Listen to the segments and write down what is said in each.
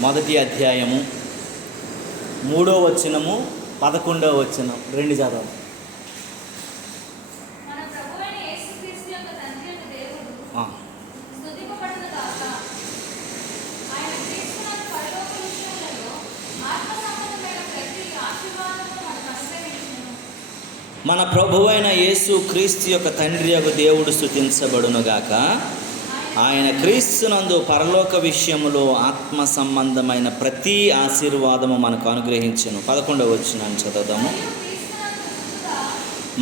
మొదటి అధ్యాయము 3వ వచనము 11వ వచనం 2 చదవండి. మన ప్రభువైన యేసు క్రీస్తు యొక్క తండ్రి యొక్క దేవుడు స్తుతించబడునుగాక. ఆయన క్రీస్తునందు పరలోక విషయములో ఆత్మ సంబంధమైన ప్రతి ఆశీర్వాదము మనకు అనుగ్రహించెను. 11వ వచనాన్ని చదువుదాము.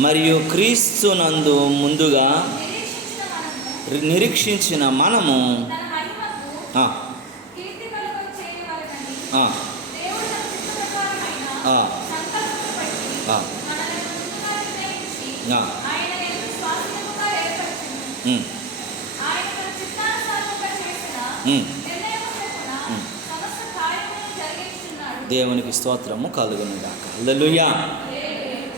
మరియు క్రీస్తునందు ముందుగా నిరీక్షించిన మనము దేవునికి స్తోత్రము కలుగునుగాక. హల్లెలూయా.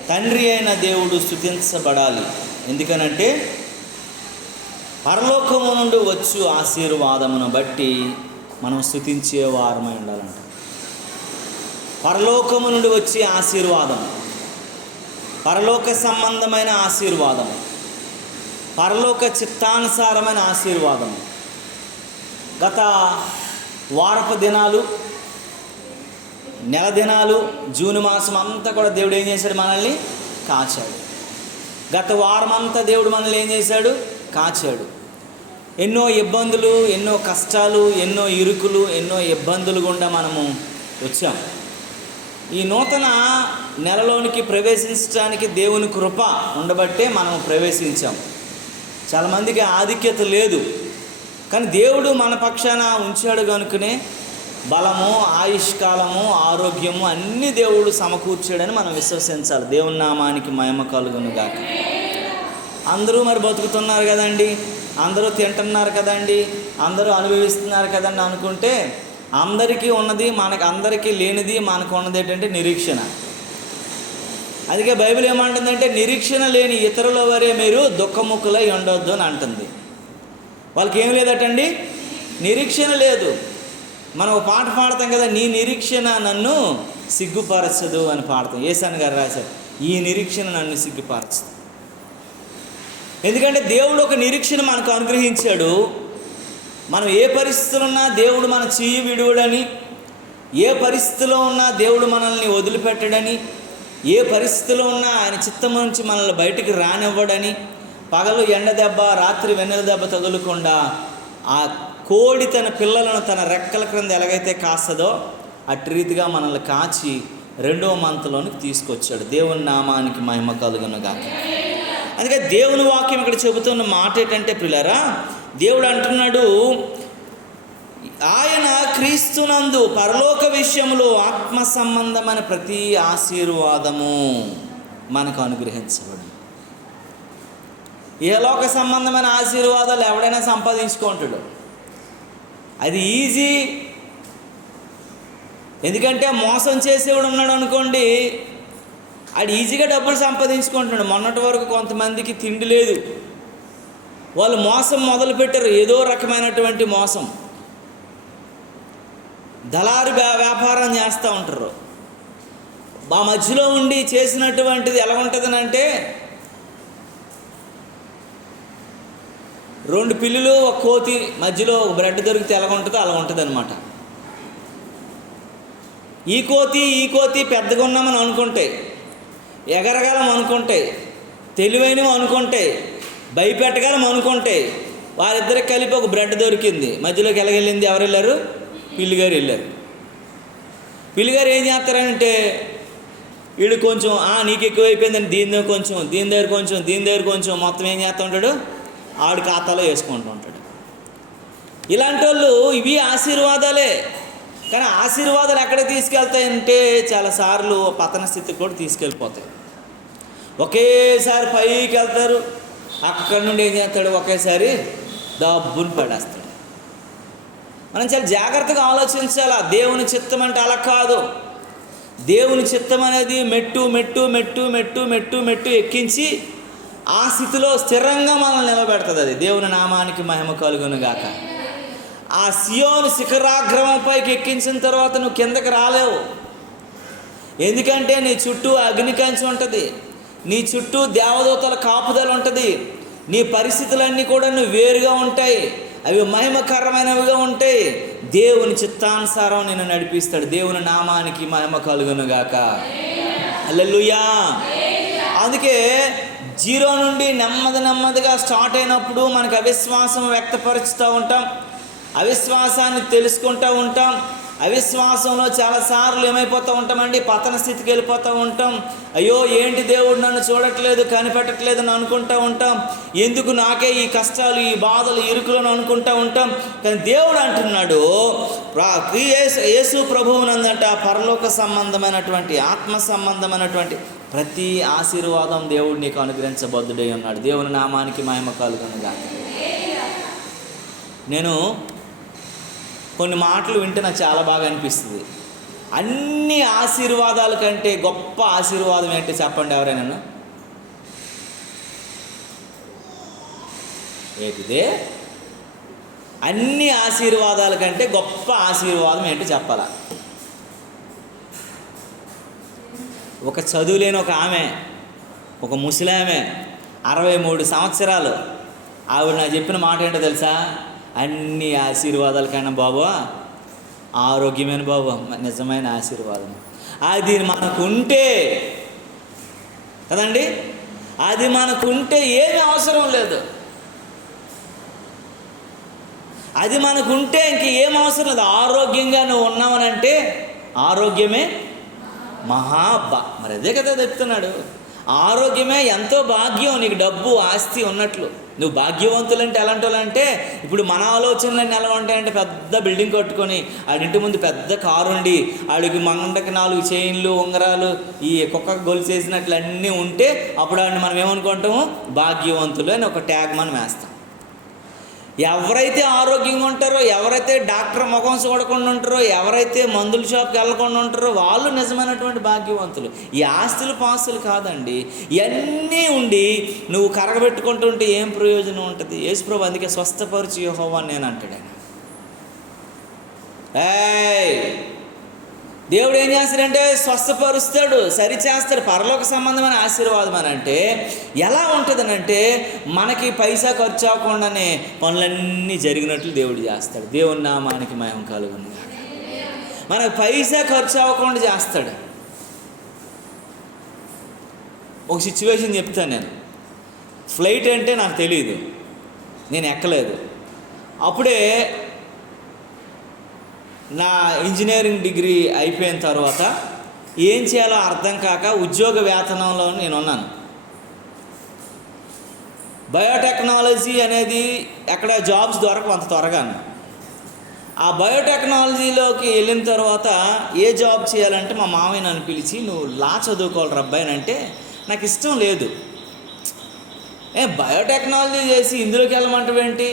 తండ్రి అయిన దేవుడు స్తుతించబడాలి. ఎందుకనంటే పరలోకము నుండి వచ్చు ఆశీర్వాదమును బట్టి మనం స్తుతించే వారమై ఉండాలంట. పరలోకము నుండి వచ్చే ఆశీర్వాదం, పరలోక సంబంధమైన ఆశీర్వాదం, పరలోక చిత్తానుసారమైన ఆశీర్వాదం. గత వారపు దినాలు, నెల దినాలు, జూన్ మాసం అంతా కూడా దేవుడు ఏం చేశాడు? మనల్ని కాచాడు. గత వారం అంతా దేవుడు మనల్ని ఏం చేశాడు? కాచాడు. ఎన్నో ఇబ్బందులు, ఎన్నో కష్టాలు, ఎన్నో ఇరుకులు, ఎన్నో ఇబ్బందులు గుండా మనము వచ్చాం. ఈ నూతన నెలలోనికి ప్రవేశించడానికి దేవుని కృప ఉండబట్టే మనం ప్రవేశించాం. చాలామందికి ఆధిక్యత లేదు, కానీ దేవుడు మన పక్షాన ఉంచాడు కనుకనే బలము, ఆయుష్కాలము, ఆరోగ్యము అన్నీ దేవుడు సమకూర్చాడని మనం విశ్వసించాలి. దేవుని నామానికి మహిమ కలుగునుగాక. అందరూ మరి బతుకుతున్నారు కదండి, అందరూ తింటున్నారు కదండి, అందరూ అనుభవిస్తున్నారు కదండి అనుకుంటే అందరికీ ఉన్నది మనకు, అందరికీ లేనిది మనకు ఉన్నది ఏంటంటే నిరీక్షణ. అందుకే బైబిల్ ఏమంటుందంటే నిరీక్షణ లేని ఇతరుల వరే మీరు దుఃఖముఖులై ఉండొద్దు అని అంటుంది. వాళ్ళకి ఏం లేదటండి, నిరీక్షణ లేదు. మనం ఒక పాట పాడతాం కదా, నీ నిరీక్షణ నన్ను సిగ్గుపరచదు అని పాడతాం. యేసన్ గారు రాశారు, ఈ నిరీక్షణ నన్ను సిగ్గుపరచదు. ఎందుకంటే దేవుడు ఒక నిరీక్షణ మనకు అనుగ్రహించాడు. మనం ఏ పరిస్థితులు ఉన్నా దేవుడు మన చెయ్యి విడువడని, ఏ పరిస్థితిలో ఉన్నా దేవుడు మనల్ని వదిలిపెట్టడని, ఏ పరిస్థితిలో ఉన్నా ఆయన చిత్తం నుంచి మనల్ని బయటికి రానివ్వడని, పగలు ఎండ దెబ్బ, రాత్రి వెన్నెల దెబ్బ తగులకుండా ఆ కోడి తన పిల్లలను తన రెక్కల క్రింద ఎలాగైతే కాస్తుందో అటు రీతిగా మనల్ని కాచి 2వ మంతలోనికి తీసుకొచ్చాడు. దేవుని నామానికి మహిమ కలుగునుగాక. అందుకే దేవుని వాక్యం ఇక్కడ చెబుతున్న మాట ఏంటంటే ప్రియులారా, దేవుడు అంటున్నాడు, ఆయన క్రీస్తునందు పరలోక విషయంలో ఆత్మ సంబంధమైన ప్రతి ఆశీర్వాదము మనకు అనుగ్రహించబడి. ఇహలోక సంబంధమైన ఆశీర్వాదాలు ఎవడైనా సంపాదించుకుంటాడు, అది ఈజీ. ఎందుకంటే మోసం చేసేవాడు ఉన్నాడు అనుకోండి, ఆడు ఈజీగా డబ్బులు సంపాదించుకుంటున్నాడు. మొన్నటి వరకు కొంతమందికి తిండి లేదు, వాళ్ళు మోసం మొదలుపెట్టారు, ఏదో రకమైనటువంటి మోసం, దళారు వ్యాపారం చేస్తూ ఉంటారు. మా మధ్యలో ఉండి చేసినటువంటిది ఎలా ఉంటుందని అంటే, 2 పిల్లులు ఒక కోతి మధ్యలో ఒక బ్రెడ్ దొరికితే ఎలా ఉంటుందో అలా ఉంటుంది అనమాట. ఈ కోతి పెద్దగా ఉన్నామని అనుకుంటే, ఎగరగలం అనుకుంటే, తెలివైనవి అనుకుంటే, భయపెట్టగలం అనుకుంటే, వారిద్దరికి కలిపి ఒక బ్రెడ్ దొరికింది. మధ్యలోకి ఎలాగెళ్ళింది? ఎవరు వెళ్ళారు? పిల్లిగారు వెళ్ళారు. పిల్లిగారు ఏం చేస్తారంటే, వీడు కొంచెం నీకు ఎక్కువైపోయిందని దీని దగ్గర కొంచెం, దీని దగ్గర కొంచెం, దీని దగ్గర కొంచెం, మొత్తం ఏం చేస్తూ ఉంటాడు? ఆవిడ ఖాతాలో వేసుకుంటూ ఉంటాడు. ఇలాంటి వాళ్ళు ఇవి ఆశీర్వాదాలే. కానీ ఆశీర్వాదాలు ఎక్కడ తీసుకెళ్తాయంటే చాలాసార్లు పతన స్థితికి కూడా తీసుకెళ్ళిపోతాయి. ఒకేసారి పైకి వెళ్తారు, అక్కడి నుండి ఏం చేస్తాడు? ఒకేసారి డబ్బును పడేస్తాడు. మనం చాలా జాగ్రత్తగా ఆలోచించాలా. దేవుని చిత్తం అంటే అలా కాదు. దేవుని చిత్తం అనేది మెట్టు మెట్టు మెట్టు మెట్టు మెట్టు మెట్టు ఎక్కించి ఆ స్థితిలో స్థిరంగా మనల్ని నిలబెడుతుంది. అది దేవుని నామానికి మహిమ కలుగునుగాక. ఆ సియోను శిఖరాగ్రమంపైకి ఎక్కించిన తర్వాత నువ్వు కిందకి రాలేవు. ఎందుకంటే నీ చుట్టూ అగ్ని కంచె ఉంటుంది, నీ చుట్టూ దేవదూతల కాపుదల ఉంటుంది, నీ పరిస్థితులన్నీ కూడా నువ్వు వేరుగా ఉంటాయి, అవి మహిమకరమైనవిగా ఉంటాయి. దేవుని చిత్తానుసారం నిన్ను నడిపిస్తాడు. దేవుని నామానికి మహిమ కలుగునుగాక. హల్లెలూయా. అందుకే జీరో నుండి నెమ్మదిగా స్టార్ట్ అయినప్పుడు మనకు అవిశ్వాసం వ్యక్తపరుస్తూ ఉంటాం, అవిశ్వాసాన్ని తెలుసుకుంటూ ఉంటాం. అవిశ్వాసంలో చాలాసార్లు ఏమైపోతూ ఉంటామండి, పతన స్థితికి వెళ్ళిపోతూ ఉంటాం. అయ్యో ఏంటి దేవుడు నన్ను చూడట్లేదు, కనిపెట్టట్లేదు అని అనుకుంటూ ఉంటాం. ఎందుకు నాకే ఈ కష్టాలు, ఈ బాధలు, ఇరుకులను అనుకుంటూ ఉంటాం. కానీ దేవుడు అంటున్నాడు, యేసు ప్రభువునందంట పరలోక సంబంధమైనటువంటి, ఆత్మ సంబంధమైనటువంటి ప్రతి ఆశీర్వాదం దేవుడు నీకు అనుగ్రహించబద్దుడై ఉన్నాడు. దేవుని నామానికి మహిమ కలుగునుగాక. నేను కొన్ని మాటలు వింటే నాకు చాలా బాగా అనిపిస్తుంది. అన్ని ఆశీర్వాదాల కంటే గొప్ప ఆశీర్వాదం ఏంటి చెప్పండి ఎవరైనా? ఏంటిదే? అన్ని ఆశీర్వాదాల కంటే గొప్ప ఆశీర్వాదం ఏంటి చెప్పాలా? ఒక చదువులేని ఒక ఆమె, ఒక ముసలామె, 63 సంవత్సరాలు, ఆవిడ నాకు చెప్పిన మాట ఏంటో తెలుసా? అన్ని ఆశీర్వాదాల కన్నా బాబు ఆరోగ్యమైన బాబు నిజమైన ఆశీర్వాదం. అది మనకుంటే కదండి, అది మనకుంటే ఏమీ అవసరం లేదు. అది మనకుంటే ఇంక ఏం అవసరం లేదు. ఆరోగ్యంగా నువ్వు ఉన్నావనంటే ఆరోగ్యమే మరి అదే కదా చెప్తున్నాడు. ఆరోగ్యమే ఎంతో భాగ్యం. నీకు డబ్బు ఆస్తి ఉన్నట్లు నువ్వు భాగ్యవంతులంటే ఎలాంటి వాళ్ళంటే, ఇప్పుడు మన ఆలోచనలన్నీ ఎలా ఉంటాయంటే, పెద్ద బిల్డింగ్ కట్టుకొని ఆడింటి ముందు పెద్ద కారు ఉండి ఆడికి మంగంటకి 4 చైన్లు, ఉంగరాలు, ఈ కుక్క గొలుసేసినట్లు అన్నీ ఉంటే అప్పుడు ఆడిని మనం ఏమనుకుంటాము? భాగ్యవంతులు అని ఒక ట్యాగ్ మనం వేస్తాం. ఎవరైతే ఆరోగ్యంగా ఉంటారో, ఎవరైతే డాక్టర్ ముఖం చూడకుండా ఉంటారో, ఎవరైతే మందుల షాప్కి వెళ్ళకుండా ఉంటారో వాళ్ళు నిజమైనటువంటి భాగ్యవంతులు. ఈ ఆస్తులు పాస్తులు కాదండి. ఇవన్నీ ఉండి నువ్వు కరగబెట్టుకుంటుంటే ఏం ప్రయోజనం ఉంటుంది? యేసుప్రభు అందుకే స్వస్థపరిచి యెహోవా నేను అంటాడు. దేవుడు ఏం చేస్తాడంటే స్వస్థపరుస్తాడు, సరిచేస్తాడు. పరలోక సంబంధమైన ఆశీర్వాదం అని అంటే ఎలా ఉంటుందనంటే, మనకి పైసా ఖర్చు అవ్వకుండానే పనులన్నీ జరిగినట్లు దేవుడు చేస్తాడు. దేవుని నామానికి మహిమ కలుగును. మనకు పైసా ఖర్చు అవ్వకుండా చేస్తాడు. ఒక సిచ్యువేషన్ చెప్తాను నేను. ఫ్లైట్ అంటే నాకు తెలియదు, నేను ఎక్కలేదు. అప్పుడే నా ఇంజనీరింగ్ డిగ్రీ అయిపోయిన తర్వాత ఏం చేయాలో అర్థం కాక ఉద్యోగ వేతనంలో నేను ఉన్నాను. బయోటెక్నాలజీ అనేది ఎక్కడ జాబ్స్ దొరకవు అంత త్వరగా. ఆ బయోటెక్నాలజీలోకి వెళ్ళిన తర్వాత ఏ జాబ్ చేయాలంటే మా మామయ్య నన్ను పిలిచి, నువ్వు లా చదువుకోవాలి రబ్బాయి అంటే నాకు ఇష్టం లేదు. బయోటెక్నాలజీ చేసి ఇందులోకి వెళ్ళమంటావేంటి?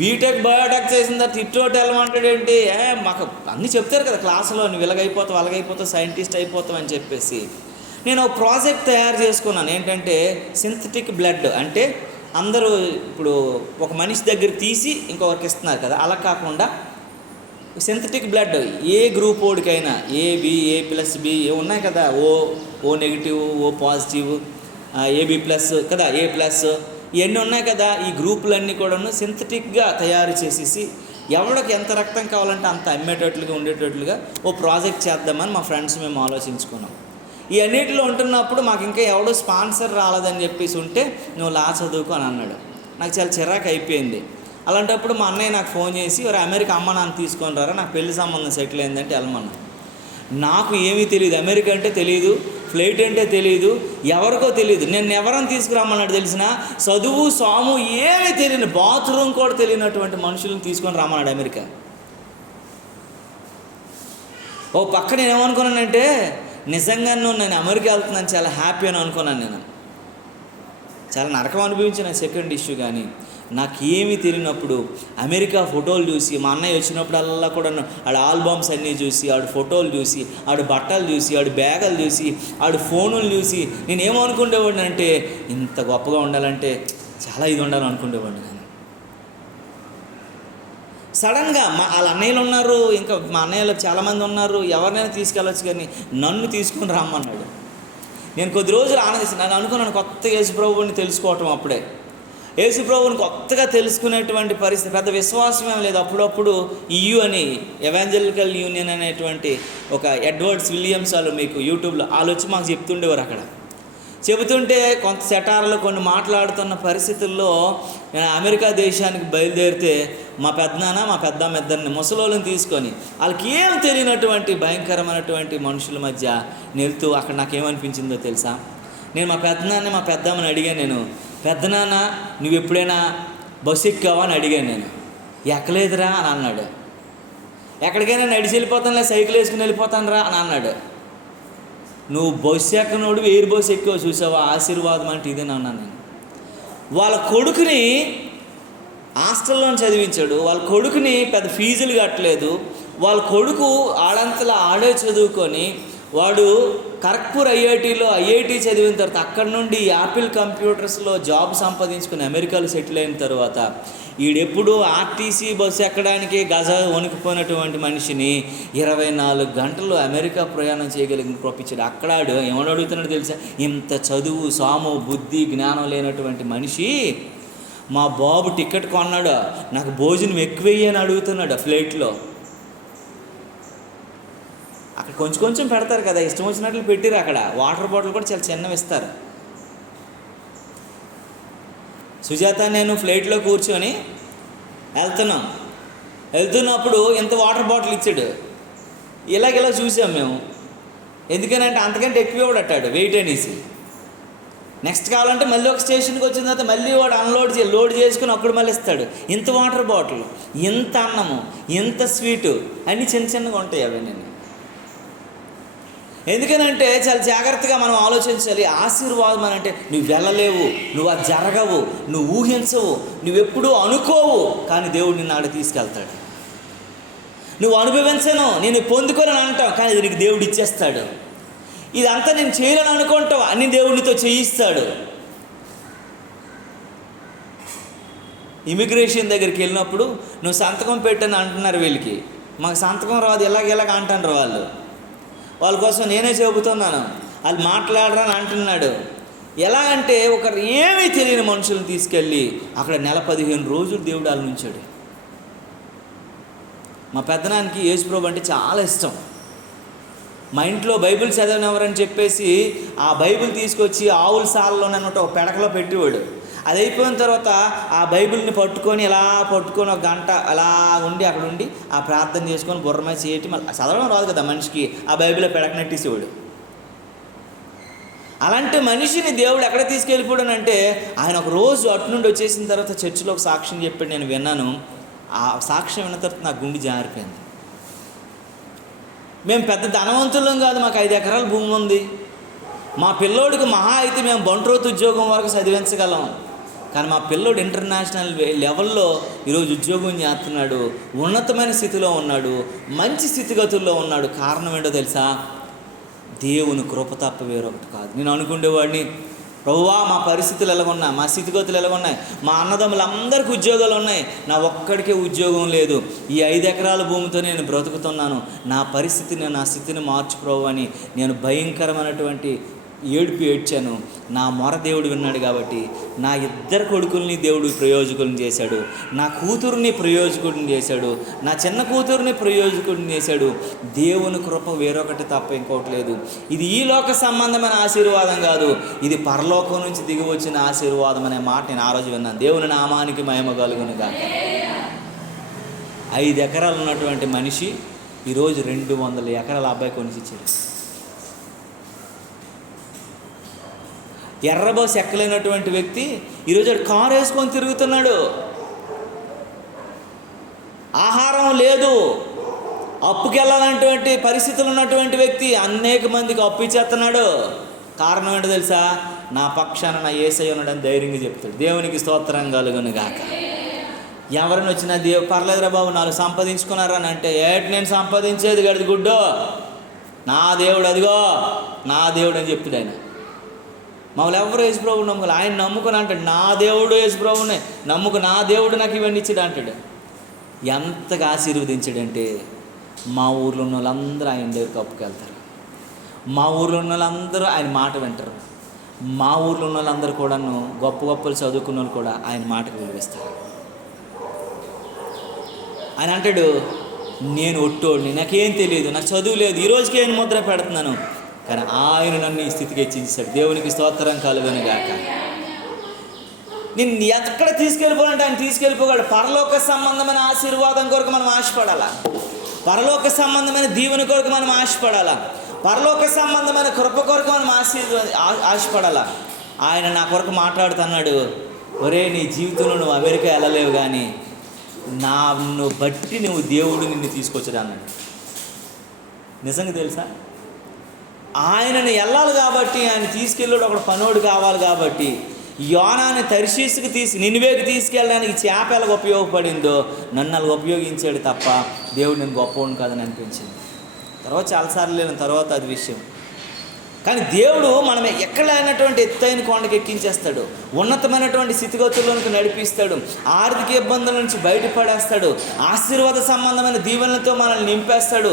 బీటెక్ బయోటెక్ చేసిన తర్వాత ఇట్టోటి వెళ్ళమంటాడు ఏంటి? మాకు అన్నీ చెప్తారు కదా క్లాసులో, నువ్వు ఇలాగైపోతావు, అలాగైపోతావు, సైంటిస్ట్ అయిపోతావు అని చెప్పేసి నేను ఒక ప్రాజెక్ట్ తయారు చేసుకున్నాను. ఏంటంటే సింథటిక్ బ్లడ్ అంటే అందరూ ఇప్పుడు ఒక మనిషి దగ్గర తీసి ఇంకొకరికి ఇస్తున్నారు కదా, అలా కాకుండా సింథటిక్ బ్లడ్ ఏ గ్రూప్ ఓడికైనా AB, A+B ఉన్నాయి కదా, O negative, O positive, AB+ కదా, A+, ఇవన్నీ ఉన్నాయి కదా. ఈ గ్రూపులన్నీ కూడాను సింథటిక్గా తయారు చేసేసి ఎవరికి ఎంత రక్తం కావాలంటే అంత అమ్మేటట్లుగా ఉండేటట్లుగా ఓ ప్రాజెక్ట్ చేద్దామని మా ఫ్రెండ్స్ మేము ఆలోచించుకున్నాం. ఈ అన్నిటిలో ఉంటున్నప్పుడు మాకు ఇంకా ఎవడో స్పాన్సర్ రాలేదని చెప్పేసి ఉంటే నువ్వు లా చదువుకో అని అన్నాడు. నాకు చాలా చిరాకు అయిపోయింది. అలాంటప్పుడు మా అన్నయ్య నాకు ఫోన్ చేసి, ఒక అమెరికా అమ్మ నాన్న తీసుకొని రారా, నాకు పెళ్లి సంబంధం సెటిల్ అయిందంటే వెళ్ళమన్నా. నాకు ఏమీ తెలియదు, అమెరికా అంటే తెలియదు, ఫ్లైట్ అంటే తెలియదు, ఎవరికో తెలియదు. నేను ఎవరని తీసుకురమ్మన్నాడు తెలిసిన, చదువు సాము ఏమీ తెలియని, బాత్రూమ్ కూడా తెలియనటువంటి మనుషులను తీసుకొని రమ్మన్నాడు అమెరికా. ఓ పక్క నేను ఏమనుకున్నానంటే, నిజంగా నేను అమెరికా వెళ్తున్నాను చాలా హ్యాపీ అని అనుకున్నాను. నేను చాలా నరకం అనుభవించిన సెకండ్ ఇష్యూ. కానీ నాకేమీ తెలియనప్పుడు అమెరికా ఫోటోలు చూసి, మా అన్నయ్య వచ్చినప్పుడల్లా కూడా ఆడ ఆల్బమ్స్ అన్నీ చూసి, ఆడు ఫోటోలు చూసి, ఆడు బట్టలు చూసి, ఆడు బ్యాగులు చూసి, ఆడు ఫోనులు చూసి నేనేమనుకునేవాడిని అంటే, ఇంత గొప్పగా ఉండాలంటే చాలా ఇది ఉండాలని అనుకునేవాడిని. సడన్గా వాళ్ళ అన్నయ్యలు ఉన్నారు, ఇంకా మా అన్నయ్యలు చాలామంది ఉన్నారు, ఎవరినైనా తీసుకెళ్ళొచ్చు కానీ నన్ను తీసుకుని రమ్మన్నాడు. నేను కొద్ది రోజులు ఆనందిస్తాను. నన్ను అనుకున్నాను కొత్తగా యేసుప్రభువుని తెలుసుకోవటం. అప్పుడే యేసుప్రభువుని కొత్తగా తెలుసుకునేటువంటి పరిస్థితి, పెద్ద విశ్వాసం ఏం లేదు. అప్పుడప్పుడు EU అని ఎవాంజలికల్ యూనియన్ అనేటువంటి ఒక ఎడ్వర్డ్స్ విలియమ్స్ వాళ్ళు మీకు యూట్యూబ్లో వచ్చి మాకు చెప్తుండేవారు. అక్కడ చెబుతుంటే కొంత సెటార్లు కొన్ని మాట్లాడుతున్న పరిస్థితుల్లో నేను అమెరికా దేశానికి బయలుదేరితే మా పెద్దనాన్న మా పెద్దమ్మ ఇద్దరిని ముసలోళ్ళని తీసుకొని వాళ్ళకి ఏం తెలియనటువంటి భయంకరమైనటువంటి మనుషుల మధ్య వెళ్తూ అక్కడ నాకేమనిపించిందో తెలుసా? నేను మా పెద్దనాన్న మా పెద్దమ్మని అడిగాను. నేను, పెద్దనాన్న నువ్వు ఎప్పుడైనా బస్సు ఎక్కావా అని అడిగాను. నేను, ఎక్కలేదురా అని అన్నాడు. ఎక్కడికైనా నడిచి వెళ్ళిపోతానులే, సైకిల్ వేసుకుని వెళ్ళిపోతాను రా అని అన్నాడు. నువ్వు బస్సు ఎక్కనోడు ఎయిర్ బస్సు ఎక్కువ చూసావా, ఆశీర్వాదం అంటే ఇదేనా అన్నాను నేను. వాళ్ళ కొడుకుని హాస్టల్లో చదివించాడు, వాళ్ళ కొడుకుని పెద్ద ఫీజులు కట్టలేదు, వాళ్ళ కొడుకు ఆడంతలా ఆడే చదువుకొని వాడు ఖరగ్పూర్ ఐఐటి చదివిన తర్వాత అక్కడ నుండి యాపిల్ కంప్యూటర్స్లో జాబ్ సంపాదించుకుని అమెరికాలో సెటిల్ అయిన తర్వాత ఈడెప్పుడు ఆర్టీసీ బస్సు ఎక్కడానికి గజ వణికిపోయినటువంటి మనిషిని 24 గంటలు అమెరికా ప్రయాణం చేయగలిగిన పంపించాడు. అక్కడ ఏమని అడుగుతున్నాడు తెలుసా? ఇంత చదువు సాము బుద్ధి జ్ఞానం లేనటువంటి మనిషి మా బాబు టికెట్ కొన్నాడు, నాకు భోజనం ఎక్కువయ్యి అని అడుగుతున్నాడు ఫ్లైట్లో. అక్కడ కొంచెం కొంచెం పెడతారు కదా, ఇష్టం వచ్చినట్లు పెట్టిరు. అక్కడ వాటర్ బాటిల్ కూడా చాలా చిన్నవి ఇస్తారు. సుజాత నేను ఫ్లైట్లో కూర్చొని వెళ్తున్నప్పుడు ఎంత వాటర్ బాటిల్ ఇచ్చాడు. ఇలాగెలా చూసాం మేము. ఎందుకనంటే అంతకంటే ఎక్కువ ఇవ్వడట్టాడు వెయిట్ అనేసి. నెక్స్ట్ కావాలంటే మళ్ళీ ఒక స్టేషన్కి వచ్చిన తర్వాత మళ్ళీ వాడు లోడ్ చేసుకుని అప్పుడు మళ్ళీ ఇస్తాడు. ఇంత వాటర్ బాటిల్, ఇంత అన్నము, ఇంత స్వీటు అన్నీ చిన్న చిన్నగా ఉంటాయి అవన్నీ. ఎందుకనంటే చాలా జాగ్రత్తగా మనం ఆలోచించాలి. ఆశీర్వాదం అని అంటే నువ్వు వెళ్ళలేవు, నువ్వు అది జరగవు, నువ్వు ఊహించవు, నువ్వెప్పుడూ అనుకోవు, కానీ దేవుడు నిన్ను ఆడ తీసుకెళ్తాడు. నువ్వు అనుభవించను, నేను పొందుకొని అంటావు, కానీ ఇది నీకు దేవుడు ఇచ్చేస్తాడు. ఇదంతా నేను చేయాలని అనుకుంటావు, అన్ని దేవుడితో చేయిస్తాడు. ఇమిగ్రేషన్ దగ్గరికి వెళ్ళినప్పుడు నువ్వు సంతకం పెట్టని అంటున్నారు వీళ్ళకి. మాకు సంతకం రాదు, ఎలాగ అంటారు వాళ్ళు. వాళ్ళ కోసం నేనే చెబుతున్నాను, వాళ్ళు మాట్లాడరా అని అంటున్నాడు. ఎలాగంటే ఒకరు ఏమీ తెలియని మనుషులను తీసుకెళ్ళి అక్కడ 15 రోజులు దేవుడు వాళ్ళని ఉంచాడు. మా పెద్దనానికి యేసుప్రభు అంటే చాలా ఇష్టం. మా ఇంట్లో బైబిల్ చదవనివ్వరని చెప్పేసి ఆ బైబిల్ తీసుకొచ్చి ఆవుల సాలలోనమాట ఒక పెడకలో పెట్టేవాడు. అది అయిపోయిన తర్వాత ఆ బైబిల్ని పట్టుకొని ఒక గంట అలా ఉండి అక్కడ ఉండి ఆ ప్రార్థన చేసుకొని బుర్రమే చేయటి. మళ్ళీ చదవడం రాదు కదా మనిషికి, ఆ బైబిల్లో పెడకనెట్టేసేవాడు. అలాంటి మనిషిని దేవుడు ఎక్కడ తీసుకెళ్ళిపోయాడంటే, ఆయన ఒక రోజు అటు నుండి వచ్చేసిన తర్వాత చర్చిలో ఒక సాక్ష్యం చెప్పాడు, నేను విన్నాను. ఆ సాక్ష్యం విన్న తర్వాత నా గుండె జారిపోయింది. మేము పెద్ద ధనవంతులం కాదు, మాకు 5 ఎకరాల భూమి ఉంది. మా పిల్లోడికి మహా అయితే మేము బంట్రోతు ఉద్యోగం వరకు చదివించగలం, కానీ మా పిల్లోడు ఇంటర్నేషనల్ లెవెల్లో ఈరోజు ఉద్యోగం చేస్తున్నాడు, ఉన్నతమైన స్థితిలో ఉన్నాడు, మంచి స్థితిగతుల్లో ఉన్నాడు. కారణం ఏంటో తెలుసా? దేవుని కృప తప్ప వేరొకటి కాదు. నేను అనుకునేవాడిని, ప్రభువా మా పరిస్థితులు ఎలాగున్నాయి, మా స్థితిగతులు ఎలాగున్నాయి, మా అన్నదమ్ములందరికీ ఉద్యోగాలు ఉన్నాయి, నా ఒక్కడికే ఉద్యోగం లేదు, ఈ 5 ఎకరాల భూమితో నేను బ్రతుకుతున్నాను, నా పరిస్థితిని నా స్థితిని మార్చు ప్రభు అని నేను భయంకరమైనటువంటి ఏడ్చాను. నా మొర దేవుడు విన్నాడు కాబట్టి నా 2 కొడుకుల్ని దేవుడు ప్రయోజకుల్ని చేశాడు, నా కూతురుని ప్రయోజకుడిని చేశాడు, నా చిన్న కూతురుని ప్రయోజకుడిని చేశాడు. దేవుని కృప వేరొకటి తప్ప ఇంకోటి లేదు. ఇది ఈ లోక సంబంధమైన ఆశీర్వాదం కాదు, ఇది పరలోకం నుంచి దిగి వచ్చిన ఆశీర్వాదం అనే మాట నేను ఆ రోజు విన్నాను. దేవుని నామానికి మహిమ కలుగును గాక. 5 ఎకరాలు ఉన్నటువంటి మనిషి ఈరోజు 200 ఎకరాల అబ్బాయి కొనిచ్చిచ్చాడు. ఎర్రబోస్ ఎక్కలేనటువంటి వ్యక్తి ఈరోజు కారు వేసుకొని తిరుగుతున్నాడు. ఆహారం లేదు, అప్పుకి వెళ్ళాలన్నటువంటి పరిస్థితులు ఉన్నటువంటి వ్యక్తి అనేక మందికి అప్పు ఇచ్చేస్తున్నాడు. కారణం ఏంటో తెలుసా? నా పక్షాన నా యేసయ్య ఉన్నాడని ధైర్యంగా చెప్తాడు. దేవునికి స్తోత్రం కలుగును గాక. ఎవరిని వచ్చినా పర్లేదురా బాబు 4 సంపాదించుకున్నారా అని అంటే, నేను సంపాదించేది గడిది గుడ్డో, నా దేవుడు అదిగో నా దేవుడు అని చెప్తాడు ఆయన. మమ్మల్ని ఎవరు యేసుప్రభుని నమ్ముకోవాలి, ఆయన నమ్ముకొని అంటాడు, నా దేవుడు యేసుప్రభునే నమ్ముకు, నా దేవుడు నాకు ఇవన్నీ ఇచ్చాడు అంటాడు. ఎంతగా ఆశీర్వదించాడంటే మా ఊర్లో ఉన్న వాళ్ళందరూ ఆయన దగ్గరికి కప్పుకెళ్తారు. మా ఊర్లో ఉన్న వాళ్ళందరూ ఆయన మాట వింటారు. మా ఊర్లో ఉన్న వాళ్ళందరూ కూడాను గొప్ప గొప్పలు చదువుకున్న వాళ్ళు కూడా ఆయన మాటకు విలువిస్తారు. ఆయన అంటాడు, నేను ఒట్టోడిని, నాకేం తెలియదు, నాకు చదువు లేదు, ఈ రోజుకి నేను ముద్ర పెడుతున్నాను, కానీ ఆయన నన్ను ఈ స్థితికి హెచ్చించాడు. దేవునికి స్తోత్రం కలుగును గాక. నిన్ను ఎక్కడ తీసుకెళ్ళిపోవాలంటే ఆయన తీసుకెళ్ళిపోగలడు. పరలోక సంబంధమైన ఆశీర్వాదం కొరకు మనం ఆశపడాలా, పరలోక సంబంధమైన దీవెన కొరకు మనం ఆశపడాలా, పరలోక సంబంధమైన కృప కొరకు మనం ఆశపడాలా. ఆయన నా కొరకు మాట్లాడుతున్నాడు, ఒరే నీ జీవితంలో నువ్వు అమెరికా వెళ్ళలేవు కానీ నన్ను బట్టి నువ్వు దేవుడు నిన్ను తీసుకొచ్చాడు అన్నాడు. నిజంగా తెలుసా? ఆయనను వెళ్ళాలి కాబట్టి, ఆయన తీసుకెళ్ళాడు, ఒక పనోడు కావాలి కాబట్టి యోనాని తర్షీసుకు నినివేకి తీసుకెళ్ళడానికి చేప ఎలాగ ఉపయోగపడిందో నన్ను అలాగ ఉపయోగించాడు తప్ప దేవుడు నేను గొప్పవాడిని కాదని అనిపించింది. తర్వాత చాలాసార్లు లేని తర్వాత అది విషయం. కానీ దేవుడు మనం ఎక్కడ లేనటువంటి ఎత్తైన కొండకి ఎక్కించేస్తాడు, ఉన్నతమైనటువంటి స్థితిగతుల్లోనికి నడిపిస్తాడు, ఆర్థిక ఇబ్బందుల నుంచి బయటపడేస్తాడు, ఆశీర్వాద సంబంధమైన దీవెనలతో మనల్ని నింపేస్తాడు.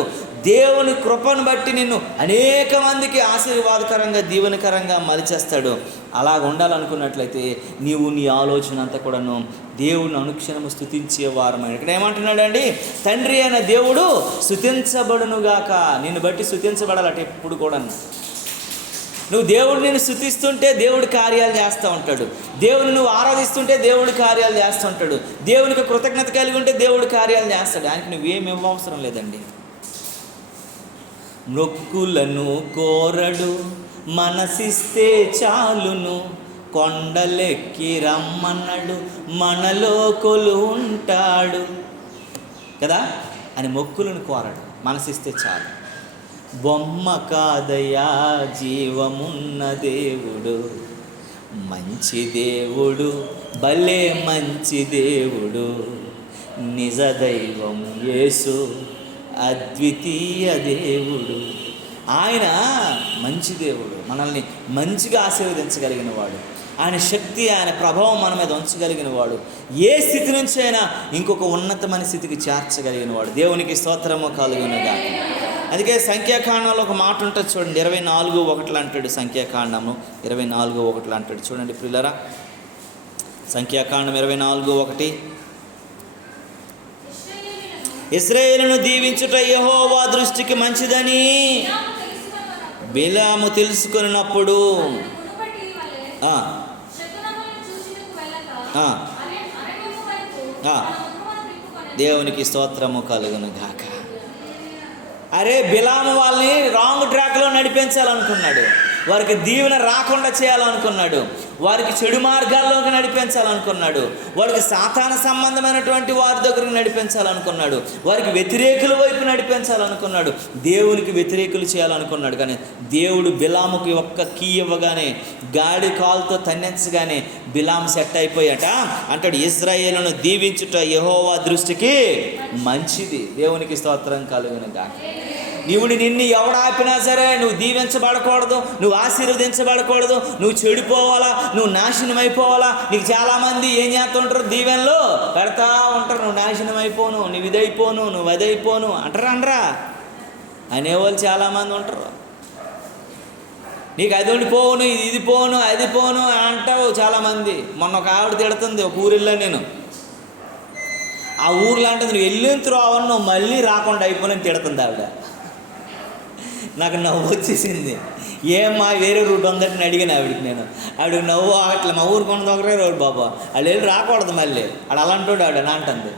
దేవుని కృపను బట్టి నిన్ను అనేక మందికి ఆశీర్వాదకరంగా దీవెనకరంగా మలిచేస్తాడు. అలాగ ఉండాలనుకున్నట్లయితే నీవు నీ ఆలోచన అంతా కూడాను దేవుని అనుక్షణము స్తుతించే వారమైన. ఇక్కడ ఏమంటున్నాడండి, తండ్రి అయిన దేవుడు స్తుతించబడునుగాక. నిన్ను బట్టి స్తుతించబడాలట ఎప్పుడు కూడా. నువ్వు దేవుడు నిన్ను స్తుతిస్తుంటే దేవుడి కార్యాలు చేస్తూ ఉంటాడు, దేవుని నువ్వు ఆరాధిస్తుంటే దేవుడి కార్యాలు చేస్తూ ఉంటాడు, దేవునికి కృతజ్ఞత కలిగి ఉంటే దేవుడి కార్యాలు చేస్తాడు. ఆయనకి నువ్వేమి ఇవ్వవసరం లేదండి. మొక్కులను కోరడు, మనసిస్తే చాలును, కొండలెక్కి రమ్మన్నాడు, మనలో కొలు ఉంటాడు కదా అని. మొక్కులను కోరడు, మనసిస్తే చాలు. బొమ్మ కాదయా జీవమున్న దేవుడు, మంచి దేవుడు, భలే మంచి దేవుడు, నిజ దైవం యేసు, అద్వితీయ దేవుడు. ఆయన మంచి దేవుడు, మనల్ని మంచిగా ఆశీర్వదించగలిగిన వాడు. ఆయన శక్తి, ఆయన ప్రభావం మన మీద ఉంచగలిగిన వాడు. ఏ స్థితి నుంచి అయినా ఇంకొక ఉన్నతమైన స్థితికి చేర్చగలిగిన వాడు. దేవునికి స్తోత్రము కలుగునుగా. అందుకే సంఖ్యాకాండంలో ఒక మాట ఉంటుంది చూడండి, 24:1 అంటాడు. సంఖ్యాకాండము 24:1 అంటాడు చూడండి ప్రియులారా. సంఖ్యాకాండం 24:1, ఇశ్రాయేలును దీవించుట యెహోవా దృష్టికి మంచిదని బిలాము తెలుసుకున్నప్పుడు దేవునికి స్తోత్రము కలుగును గాక. అరే బిలాము వాళ్ళని రాంగ్ ట్రాక్లో నడిపించాలనుకున్నాడు, వారికి దీవెన రాకుండా చేయాలనుకున్నాడు, వారికి చెడు మార్గాల్లోకి నడిపించాలనుకున్నాడు, వారికి సాతాన సంబంధమైనటువంటి వారి దగ్గరకు నడిపించాలనుకున్నాడు, వారికి వ్యతిరేకుల వైపు నడిపించాలనుకున్నాడు, దేవునికి వ్యతిరేకులు చేయాలనుకున్నాడు. కానీ దేవుడు బిలాముకి ఒక్క కీ ఇవ్వగానే, గాడి కాలుతో తన్నెంచగానే బిలాము సెట్ అయిపోయాట. అంటాడు, ఇశ్రాయేలును దీవించుట యెహోవా దృష్టికి మంచిది. దేవునికి స్తోత్రం కలుగును గాక. నిన్ను ఎవడాపినా సరే నువ్వు దీవించబడకూడదు, నువ్వు ఆశీర్వదించబడకూడదు, నువ్వు చెడిపోవాలా, నువ్వు నాశనం అయిపోవాలా. నీకు చాలామంది ఏం చేస్తుంటారు, దీవెనలో పెడతా ఉంటారు, నువ్వు నాశనం అయిపోను, నువ్వు ఇదైపోను, నువ్వు అదైపోను అంటారా అనరా అనేవాళ్ళు చాలామంది ఉంటారు. నీకు అది ఉండిపోను, ఇది పోను, అది పోను అంటావు చాలామంది. మొన్న ఒక ఆవిడ తిడుతుంది, ఒక ఊరిలో నేను, ఆ ఊర్లో అంటే నువ్వు వెళ్ళిన త్రోవను నువ్వు మళ్ళీ రాకుండా అయిపోయినని తిడుతుంది ఆవిడ. నాకు నవ్వు వచ్చేసింది. ఏమ్మా వేరే రూట్ ఉందని అడిగాను ఆవిడికి. ఆవిడకి నవ్వు అట్లా, మా ఊరికి ఉన్నది ఒకరే రోడ్ బాబా, వాళ్ళు వెళ్ళి రాకూడదు మళ్ళీ, ఆడు అలాంటోడు ఆవిడ అని అంటుంది.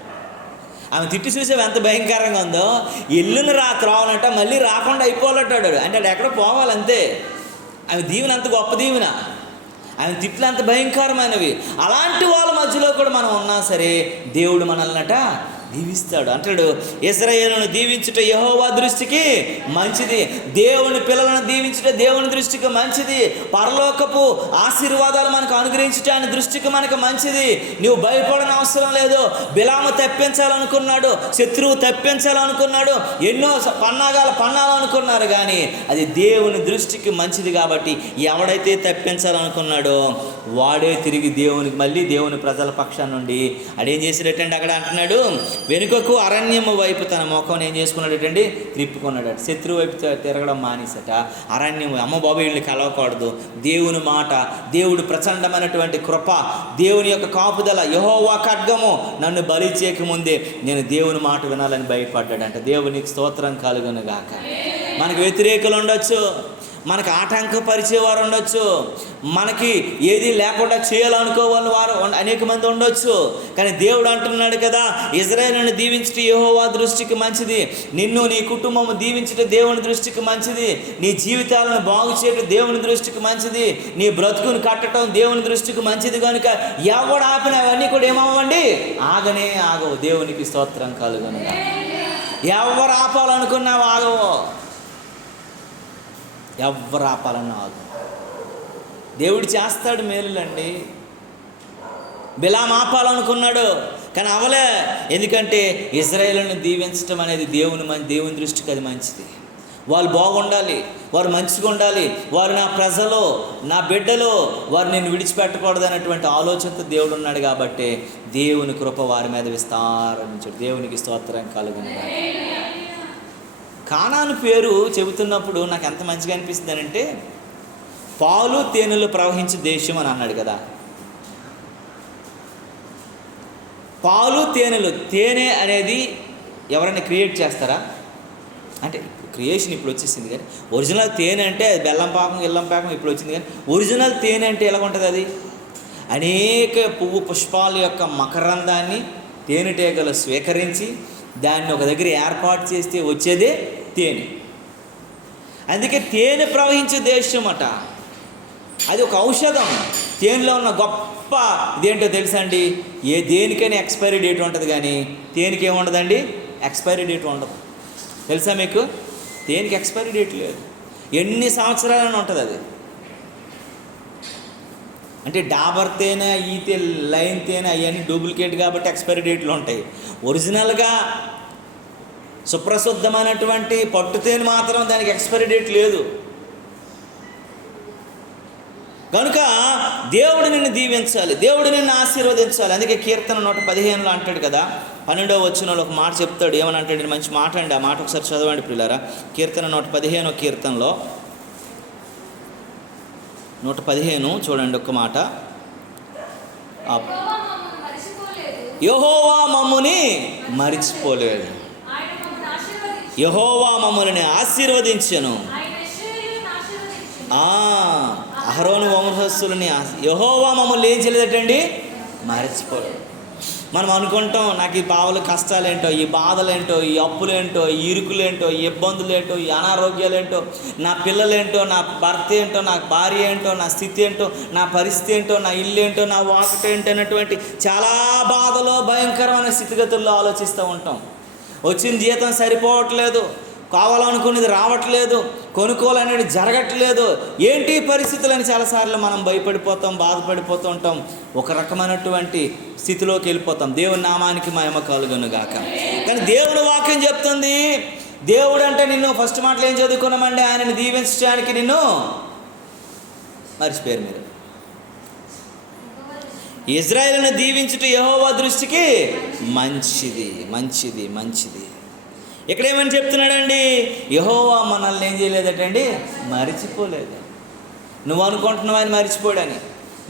ఆమె తిట్టి చూసేవి ఎంత భయంకరంగా ఉందో. ఎల్లుని త్రోవనంట మళ్ళీ రాకుండా అయిపోవాలంటాడు. అంటే ఆడు ఎక్కడో పోవాలంతే. ఆమె దీవెన అంత గొప్ప దీవెన, ఆమె తిట్లు అంత భయంకరమైనవి. అలాంటి వాళ్ళ మధ్యలో కూడా మనం ఉన్నా సరే దేవుడు మనల్నట దీవిస్తాడు. అంటాడు, ఇశ్రాయేలును దీవించుట యెహోవా దృష్టికి మంచిది. దేవుని పిల్లలను దీవించుట దేవుని దృష్టికి మంచిది. పరలోకపు ఆశీర్వాదాలు మనకు అనుగ్రహించుట ఆయన దృష్టికి మనకు మంచిది. నువ్వు భయపడని అవసరం లేదు. బిలాము తప్పించాలనుకున్నాడు, శత్రువు తప్పించాలనుకున్నాడు, ఎన్నో పన్నాలనుకున్నారు, కానీ అది దేవుని దృష్టికి మంచిది. కాబట్టి ఎవడైతే తప్పించాలనుకున్నాడో వాడే తిరిగి దేవునికి మళ్ళీ దేవుని ప్రజల పక్షాన నుండి అడేం చేసినట్టండి, అక్కడ అంటున్నాడు వెనుకకు అరణ్యము వైపు తన ముఖం ఏం చేసుకున్నాడటండి, త్రిప్పుకున్నాడట. శత్రువు వైపు తిరగడం మానేసట. అరణ్యం, అమ్మ బాబు వీళ్ళని కలవకూడదు, దేవుని మాట, దేవుడు ప్రచండమైనటువంటి కృప, దేవుని యొక్క కాపుదల, యెహోవా ఖడ్గము నన్ను బలి చేయకముందే నేను దేవుని మాట వినాలని భయపడ్డాడంట. దేవునికి స్తోత్రం కలుగును గాక. మనకు వ్యతిరేకులు ఉండొచ్చు, మనకు ఆటంకపరిచేవారు ఉండొచ్చు, మనకి ఏది లేకుండా చేయాలనుకోవాలని వారు అనేక మంది ఉండొచ్చు. కానీ దేవుడు అంటున్నాడు కదా, ఇజ్రాయేలును దీవించడం యెహోవా దృష్టికి మంచిది, నిన్ను నీ కుటుంబము దీవించడం దేవుని దృష్టికి మంచిది, నీ జీవితాలను బాగు చేయడం దేవుని దృష్టికి మంచిది, నీ బ్రతుకుని కట్టడం దేవుని దృష్టికి మంచిది. కనుక ఎవడు ఆపిన అవన్నీ కూడా ఏమవ్వండి, ఆగనే ఆగవు. దేవునికి స్తోత్రం కలుగును. ఎవరు ఆపాలనుకున్నావు ఆగవు, ఎవరు ఆపాలన్నా ఆగు. దేవుడు చేస్తాడు మేలులండి. బిలాము ఆపాలనుకున్నాడు కానీ అవలే. ఎందుకంటే ఇజ్రాయేలును దీవించడం అనేది దేవుని దృష్టికి అది మంచిది. వాళ్ళు బాగుండాలి, వారు మంచిగా ఉండాలి, వారు నా ప్రజలు, నా బిడ్డలు, వారు నేను విడిచిపెట్టకూడదు అనేటువంటి ఆలోచనతో దేవుడు ఉన్నాడు. కాబట్టి దేవుని కృప వారి మీద విస్తారించాడు. దేవునికి స్తోత్రం కలుగును. కానాను పేరు చెబుతున్నప్పుడు నాకు ఎంత మంచిగా అనిపిస్తుంది అంటే, పాలు తేనెలు ప్రవహించే దేశం అని అన్నాడు కదా. పాలు తేనెలు, తేనె అనేది ఎవరైనా క్రియేట్ చేస్తారా అంటే, క్రియేషన్ ఇప్పుడు వచ్చేసింది. కానీ ఒరిజినల్ తేనె అంటే అది బెల్లం పాకం ఇప్పుడు వచ్చింది. కానీ ఒరిజినల్ తేనె అంటే ఎలా ఉంటుంది? అది అనేక పువ్వు పుష్పాల యొక్క మకరందాన్ని తేనెటీగలు స్వీకరించి దాన్ని ఒక దగ్గర ఏర్పాటు చేస్తే వచ్చేదే తేనె. అందుకే తేనె ప్రవహించే దేశం అట. అది ఒక ఔషధం. తేనెలో ఉన్న గొప్ప ఇదేంటో తెలుసా అండి, దేనికైనా ఎక్స్పైరీ డేట్ ఉంటుంది కానీ తేనెకి ఏముండదండి, ఎక్స్పైరీ డేట్ ఉండదు. తెలుసా మీకు? తేనెకి ఎక్స్పైరీ డేట్ లేదు, ఎన్ని సంవత్సరాలని ఉంటుంది అది. అంటే డాబర్ తేనె, ఈ లైన్ తేనె అవన్నీ డూప్లికేట్ కాబట్టి ఎక్స్పైరీ డేట్లు ఉంటాయి. ఒరిజినల్గా సుప్రసిద్ధమైనటువంటి పట్టు తేనె మాత్రం దానికి ఎక్స్పైరీ డేట్ లేదు. కనుక దేవుడు నిన్ను దీవించాలి, దేవుడు నిన్ను ఆశీర్వదించాలి. అందుకే కీర్తన 115లో అంటాడు కదా, 12వ వచనంలో ఒక మాట చెప్తాడు. ఏమని అంటాడు? మంచి మాట అండి. ఆ మాట ఒకసారి చదవండి ప్రియులారా. కీర్తన 115 కీర్తనలో 115 చూడండి ఒక్క మాట. యెహోవా మమ్ముని మరిచిపోలేదు, యెహోవా మమ్ముని ఆశీర్వదించెను. అహరోను వంశస్థులని యెహోవా మమ్మల్ని ఏం చేయలేదటండి, మరిచిపోలేదు. మనం అనుకుంటాం నాకు ఈ పావుల కష్టాలేంటో, ఈ బాధలేంటో, ఈ అప్పులేంటో, ఈ ఇరుకులేంటో, ఈ ఇబ్బందులేంటో, ఈ అనారోగ్యాలేంటో, నా పిల్లలేంటో, నా భర్త ఏంటో, నా భార్య ఏంటో, నా స్థితి ఏంటో, నా పరిస్థితి ఏంటో, నా ఇల్లు ఏంటో, నా వాకటేంటో అనేటువంటి చాలా బాధలో భయంకరమైన స్థితిగతుల్లో ఆలోచిస్తూ ఉంటాం. వచ్చిన జీతం సరిపోవట్లేదు, కావాలనుకునేది రావట్లేదు, కొనుక్కోవాలనేది జరగట్లేదు, ఏంటి పరిస్థితులని చాలాసార్లు మనం భయపడిపోతాం, బాధపడిపోతూ ఉంటాం, ఒక రకమైనటువంటి స్థితిలోకి వెళ్ళిపోతాం. దేవుని నామానికి మహిమ కలుగును గాక. కానీ దేవుని వాక్యం చెప్తుంది, దేవుడు అంటే నిన్ను ఫస్ట్ మాటలు ఏం చదువుకున్నామండి, ఆయనని దీవించడానికి నిన్ను మర్చిపోయారు మీరు. ఇజ్రాయేలును దీవించుట యెహోవా దృష్టికి మంచిది, మంచిది, మంచిది. ఇక్కడేమని చెప్తున్నాడండి, యెహోవా మనల్ని ఏం చేయలేదటండి, మరిచిపోలేదు. నువ్వు అనుకుంటున్నావు ఆయన మరిచిపోయాడని,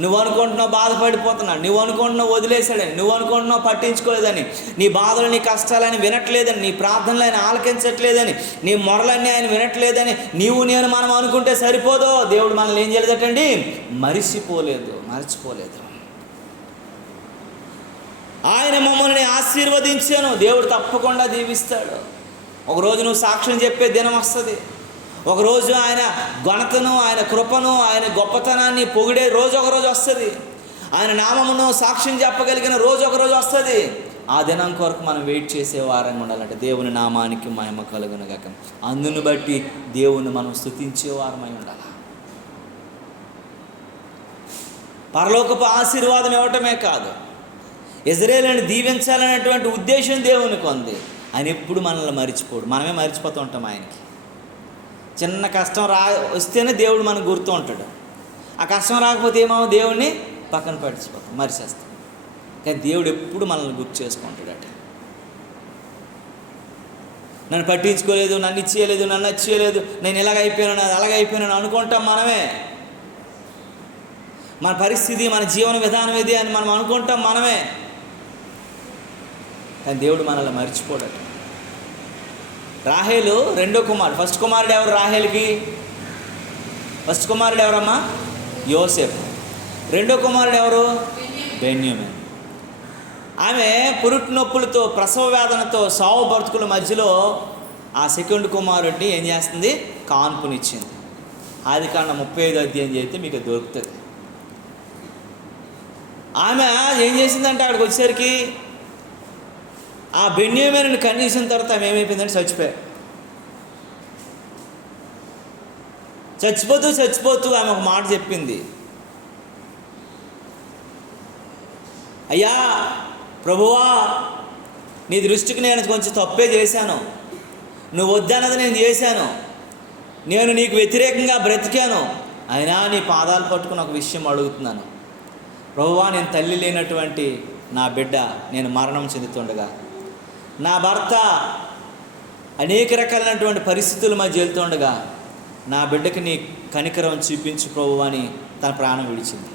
నువ్వు అనుకుంటున్నావు బాధపడిపోతున్నాడు, నువ్వు అనుకుంటున్నావు వదిలేశాడని, నువ్వు అనుకుంటున్నావు పట్టించుకోలేదని, నీ బాధలు నీ కష్టాలని వినట్లేదని, నీ ప్రార్థనలు ఆయన ఆలకించట్లేదని, నీ మొరలన్నీ ఆయన వినట్లేదని నేను మనం అనుకుంటే సరిపోదో. దేవుడు మనల్ని ఏం చేయలేదటండి, మరిచిపోలేదు. ఆయన మమ్మల్ని ఆశీర్వదించాను. దేవుడు తప్పకుండా దీవిస్తాడు. ఒకరోజు నువ్వు సాక్ష్యం చెప్పే దినం వస్తుంది. ఒకరోజు ఆయన ఘనతను, ఆయన కృపను, ఆయన గొప్పతనాన్ని పొగిడే రోజు ఒకరోజు వస్తుంది. ఆయన నామమును సాక్ష్యం చెప్పగలిగిన రోజు ఒకరోజు వస్తుంది. ఆ దినం కొరకు మనం వెయిట్ చేసే వారంగా ఉండాలంటే దేవుని నామానికి మహిమ కలుగును గాక. అందును బట్టి దేవుని మనం స్తుతించే వారమై ఉండాలి. పరలోకపు ఆశీర్వాదం ఇవ్వటమే కాదు, ఇజ్రాయేలుని దీవించాలనేటువంటి ఉద్దేశం దేవునికి ఉంది. ఆయన ఎప్పుడు మనల్ని మరిచిపోడు, మనమే మరిచిపోతూ ఉంటాం. ఆయనకి చిన్న కష్టం వస్తేనే దేవుడు మనకు గుర్తు ఉంటాడు. ఆ కష్టం రాకపోతే ఏమో దేవుణ్ణి పక్కన పడిచిపోతాం, మరిచేస్తాం. కానీ దేవుడు ఎప్పుడు మనల్ని గుర్తు చేసుకుంటాడట. నన్ను పట్టించుకోలేదు, నన్ను ఇచ్చేయలేదు, నన్ను వచ్చేయలేదు, నేను ఇలాగైపోయాను, అలాగైపోయాను అనుకుంటాం మనమే. మన పరిస్థితి, మన జీవన విధానం ఇది అని మనం అనుకుంటాం మనమే. కానీ దేవుడు మనల్ని మర్చిపోడట. రాహేలు రెండో కుమారుడు. ఫస్ట్ కుమారుడు ఎవరు రాహేలుకి? ఫస్ట్ కుమారుడు ఎవరమ్మా? యోసేపు. రెండో కుమారుడు ఎవరు? బెన్యామీను. ఆమె పురుటి నొప్పులతో, ప్రసవ వేదనతో, సావు బ్రతుకుల మధ్యలో ఆ సెకండ్ కుమారుడిని ఏం చేస్తుంది? కాన్పునిచ్చింది. ఆదికాండం 35 అధ్యాయం చేస్తే మీకు దొరుకుతుంది. ఆమె ఏం చేసిందంటే అక్కడికి వచ్చేసరికి ఆ బెన్యామీనుని కనీసిన తర్వాత ఆమె ఏమైపోయిందంటే చచ్చిపోతూ ఆమె ఒక మాట చెప్పింది. అయ్యా ప్రభువా, నీ దృష్టికి నేను కొంచెం తప్పే చేశాను, నువ్వు వద్దన్నది నేను చేశాను, నేను నీకు వ్యతిరేకంగా బ్రతికాను, అయినా నీ పాదాలు పట్టుకుని ఒక విషయం అడుగుతున్నాను. ప్రభువా, నేను తల్లి లేనటువంటి నా బిడ్డ నేను మరణం చెందుతుండగా, నా భర్త అనేక రకాలైనటువంటి పరిస్థితుల మధ్య వెళ్తుండగా నా బిడ్డకి నీ కనికరం చూపించు ప్రభువా అని తన ప్రాణం విడిచింది.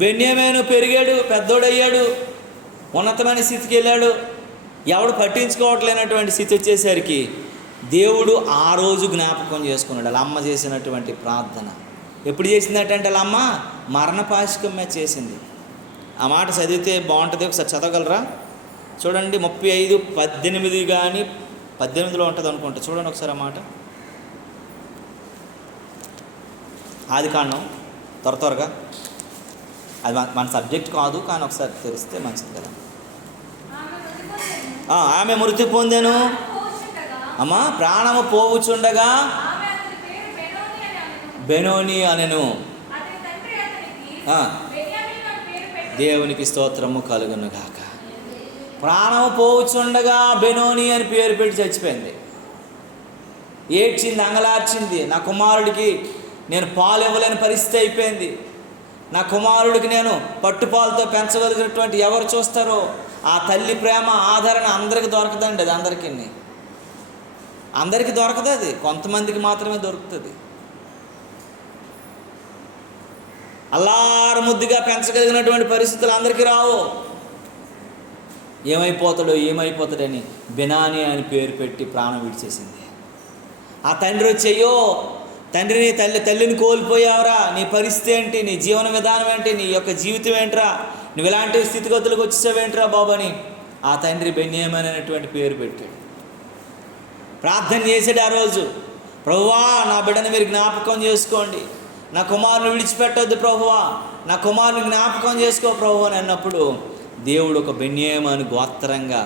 బెన్యామీను పెరిగాడు, పెద్దోడయ్యాడు, ఉన్నతమైన స్థితికి వెళ్ళాడు. ఎవడు పట్టించుకోవట్లేనటువంటి స్థితి వచ్చేసరికి దేవుడు ఆ రోజు జ్ఞాపకం చేసుకున్నాడు. వాళ్ళ అమ్మ చేసినటువంటి ప్రార్థన ఎప్పుడు చేసిందటంటే వాళ్ళ అమ్మ మరణపాశికం మీద చేసింది. ఆ మాట చదివితే బాగుంటుంది, ఒకసారి చదవగలరా? చూడండి 35:18 కానీ 18లో ఉంటుంది అనుకుంటా. చూడండి ఒకసారి ఆ మాట. ఆదికాండం త్వరగా. అది మన సబ్జెక్ట్ కాదు, కానీ ఒకసారి తెలిస్తే మంచిది కదా. ఆమె మృతి పొందెను, అమ్మ ప్రాణము పోవుచుండగా బెనోని అనెను. దేవునికి స్తోత్రము కలుగునుగాక. ప్రాణము పోవుచుండగా బెనోని అని పేరు పెట్టి చచ్చిపోయింది. ఏడ్చింది, అంగలార్చింది. నా కుమారుడికి నేను పాలు ఇవ్వలేని పరిస్థితి అయిపోయింది. నా కుమారుడికి నేను పట్టుపాలతో పెంచగలిగినటువంటి ఎవరు చూస్తారో ఆ తల్లి ప్రేమ, ఆదరణ అందరికి దొరకదండి. అది అందరికీ దొరకదు. అది కొంతమందికి మాత్రమే దొరుకుతుంది. అల్లారు ముద్దుగా పెంచగలిగినటువంటి పరిస్థితులు అందరికీ రావు. ఏమైపోతాడని బెనాని అని పేరు పెట్టి ప్రాణం విడిచేసింది. ఆ తండ్రి వచ్చేయో తండ్రిని తల్లిని కోల్పోయావురా, నీ పరిస్థితి ఏంటి, నీ జీవన విధానం ఏంటి, నీ యొక్క జీవితం ఏంట్రా, నువ్వు ఇలాంటి స్థితిగతులకు వచ్చేసావేంట్రా బాబు అని ఆ తండ్రి బెన్యామీను అనేటువంటి పేరు పెట్టాడు. ప్రార్థన చేసాడు ఆ రోజు. ప్రభువా, నా బిడ్డను మీరు జ్ఞాపకం చేసుకోండి, నా కుమారుని విడిచిపెట్టొద్దు ప్రభువా, నా కుమారుని జ్ఞాపకం చేసుకో ప్రభువా అని అన్నప్పుడు దేవుడు ఒక బెన్యామీను గోత్రంగా,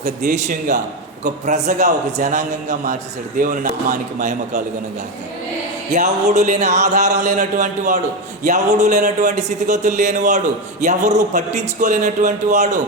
ఒక దేశంగా, ఒక ప్రజగా, ఒక జనాంగంగా మార్చేశాడు. దేవుని నామానికి మహిమ కలుగునుగాక. ఎవడు లేని ఆధారం లేనటువంటి వాడు, ఎవడు లేనటువంటి స్థితిగతులు లేనివాడు, ఎవరు పట్టించుకోలేనటువంటి వాడు,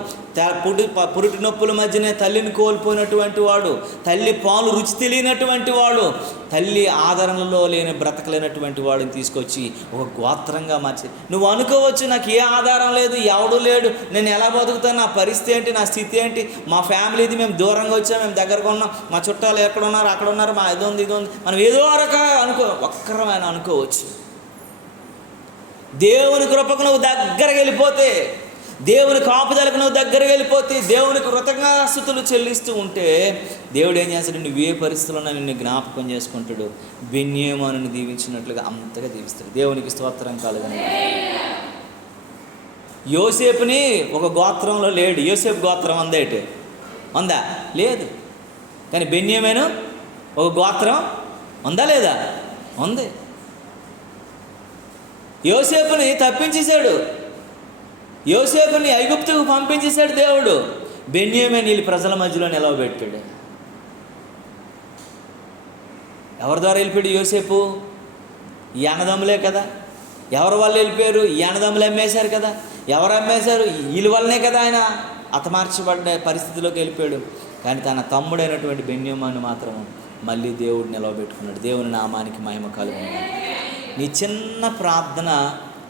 పురిటి నొప్పుల మధ్యనే తల్లిని కోల్పోయినటువంటి వాడు, తల్లి పాలు రుచి తెలియనటువంటి వాడు, తల్లి ఆదరణలో లేని బ్రతకలేనటువంటి వాడిని తీసుకొచ్చి ఒక గోత్రంగా మార్చి. నువ్వు అనుకోవచ్చు, నాకు ఏ ఆధారం లేదు, ఎవడు లేడు, నేను ఎలా బతుకుతాను, నా పరిస్థితి ఏంటి, నా స్థితి ఏంటి, మా ఫ్యామిలీది, మేము దూరంగా వచ్చాం, మేము దగ్గరగా ఉన్నాం, మా చుట్టాలు ఎక్కడ ఉన్నారు, అక్కడ ఉన్నారు, మా ఇది ఉంది, మనం ఏదో రకంగా ఒక్కరమైన అనుకోవచ్చు. దేవుని కృపకు నువ్వు దగ్గరగా వెళ్ళిపోతే, దేవుని కాపుదలకు నువ్వు దగ్గరగా వెళ్ళిపోతే, దేవునికి కృతజ్ఞతాస్తుతులు చెల్లిస్తూ ఉంటే దేవుడు ఏం చేస్తాడు? నువ్వు ఏ పరిస్థితుల్లో నిన్ను జ్ఞాపకం చేసుకుంటాడు. బెన్యామీనుని దీవించినట్లుగా అంతగా దీవిస్తాడు. దేవునికి స్తోత్రం కలుగును. యోసేపుని ఒక గోత్రంలో లేడు. యోసేపు గోత్రం ఉందా? లేదు. కానీ బెన్యామీను ఒక గోత్రం ఉందా లేదా? ఉంది. యోసేపుని తప్పించేశాడు, యోసేపుని ఐగుప్తుకు పంపించేశాడు దేవుడు. బెన్యామీను వీళ్ళ ప్రజల మధ్యలో నిలవబెట్టాడు. ఎవరి ద్వారా వెళ్ళిపోయాడు యోసేపు? ఈ అన్నదమ్ములే కదా. ఎవరి వల్ల వెళ్ళిపోయారు? ఈ అన్నదమ్ములు అమ్మేశారు కదా. ఎవరు అమ్మేశారు? వీళ్ళ వల్లనే కదా ఆయన హతమార్చబడ్డ పరిస్థితిలోకి వెళ్ళిపోయాడు. కానీ తన తమ్ముడైనటువంటి బెన్యామీను మాత్రం మళ్ళీ దేవుడు నిలవబెట్టుకున్నాడు. దేవుని నామానికి మహిమ కలుగును. నీ చిన్న ప్రార్థన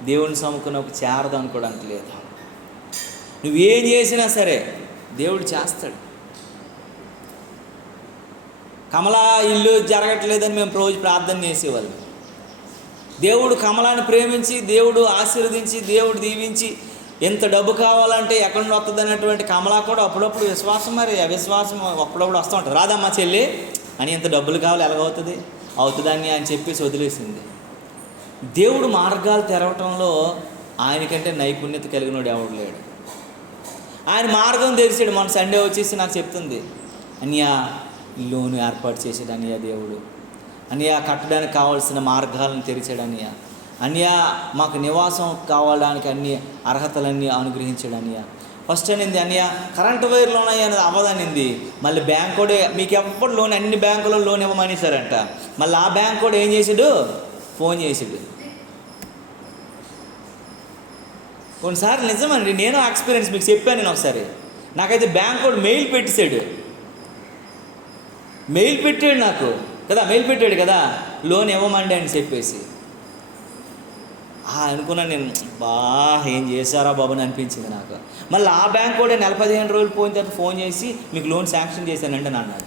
దేవుని సముఖంలోకి చేరదు అనుకోవడానికి లేదు. నువ్వేం చేసినా సరే దేవుడు చేస్తాడు. కమలా ఇల్లు జరగట్లేదని మేము రోజు ప్రార్థన చేసేవాళ్ళం. దేవుడు కమలాన్ని ప్రేమించి, దేవుడు ఆశీర్వదించి, దేవుడు దీవించి, ఎంత డబ్బు కావాలంటే ఎక్కడి నుండి వస్తుంది అన్నటువంటి కమలా కూడా అప్పుడప్పుడు విశ్వాసం, మరి అవిశ్వాసం అప్పుడప్పుడు వస్తూ ఉంటుంది. రాదమ్మా చెల్లి అని, ఎంత డబ్బులు కావాలి ఎలాగవుతుంది, అవుతుందని అని చెప్పేసి వదిలేసింది. దేవుడు మార్గాలు తెరవటంలో ఆయనకంటే నైపుణ్యత కలిగినోడు ఎవడు లేడు. ఆయన మార్గం తెరిచాడు. మన సండే వచ్చేసి నాకు చెప్తుంది, అన్యా లోను ఏర్పాటు చేసాడు అన్నయ్య దేవుడు, అన్నయ్య కట్టడానికి కావాల్సిన మార్గాలను తెరిచాడు అన్నయ్య, అన్నయ్య మాకు నివాసం కావడానికి అన్ని అర్హతలన్నీ అనుగ్రహించాడు అన్నయ్య. ఫస్ట్ అనింది అన్నయ్య కరెంటు వైర్లు ఉన్నాయి అనేది అవ్వదనింది. మళ్ళీ బ్యాంక్ కూడా మీకు ఎప్పుడు లోన్, అన్ని బ్యాంకులో లోన్ ఇవ్వమనేసారంట. మళ్ళీ ఆ బ్యాంక్ కూడా ఏం చేసాడు, ఫోన్ చేసాడు. కొన్నిసార్లు నిజమండి, నేను ఎక్స్పీరియన్స్ మీకు చెప్పాను నేను ఒకసారి. నాకైతే బ్యాంక్ కూడా మెయిల్ పెట్టేశాడు నాకు కదా, మెయిల్ పెట్టాడు కదా లోన్ ఇవ్వమండి అని చెప్పేసి. అనుకున్నాను నేను, ఏం చేశారా బాబు అని అనిపించింది నాకు. మళ్ళీ ఆ బ్యాంక్ కూడా 15 రోజులు పోయిన తర్వాత ఫోన్ చేసి మీకు లోన్ శాంక్షన్ చేశానంటే అన్నాడు.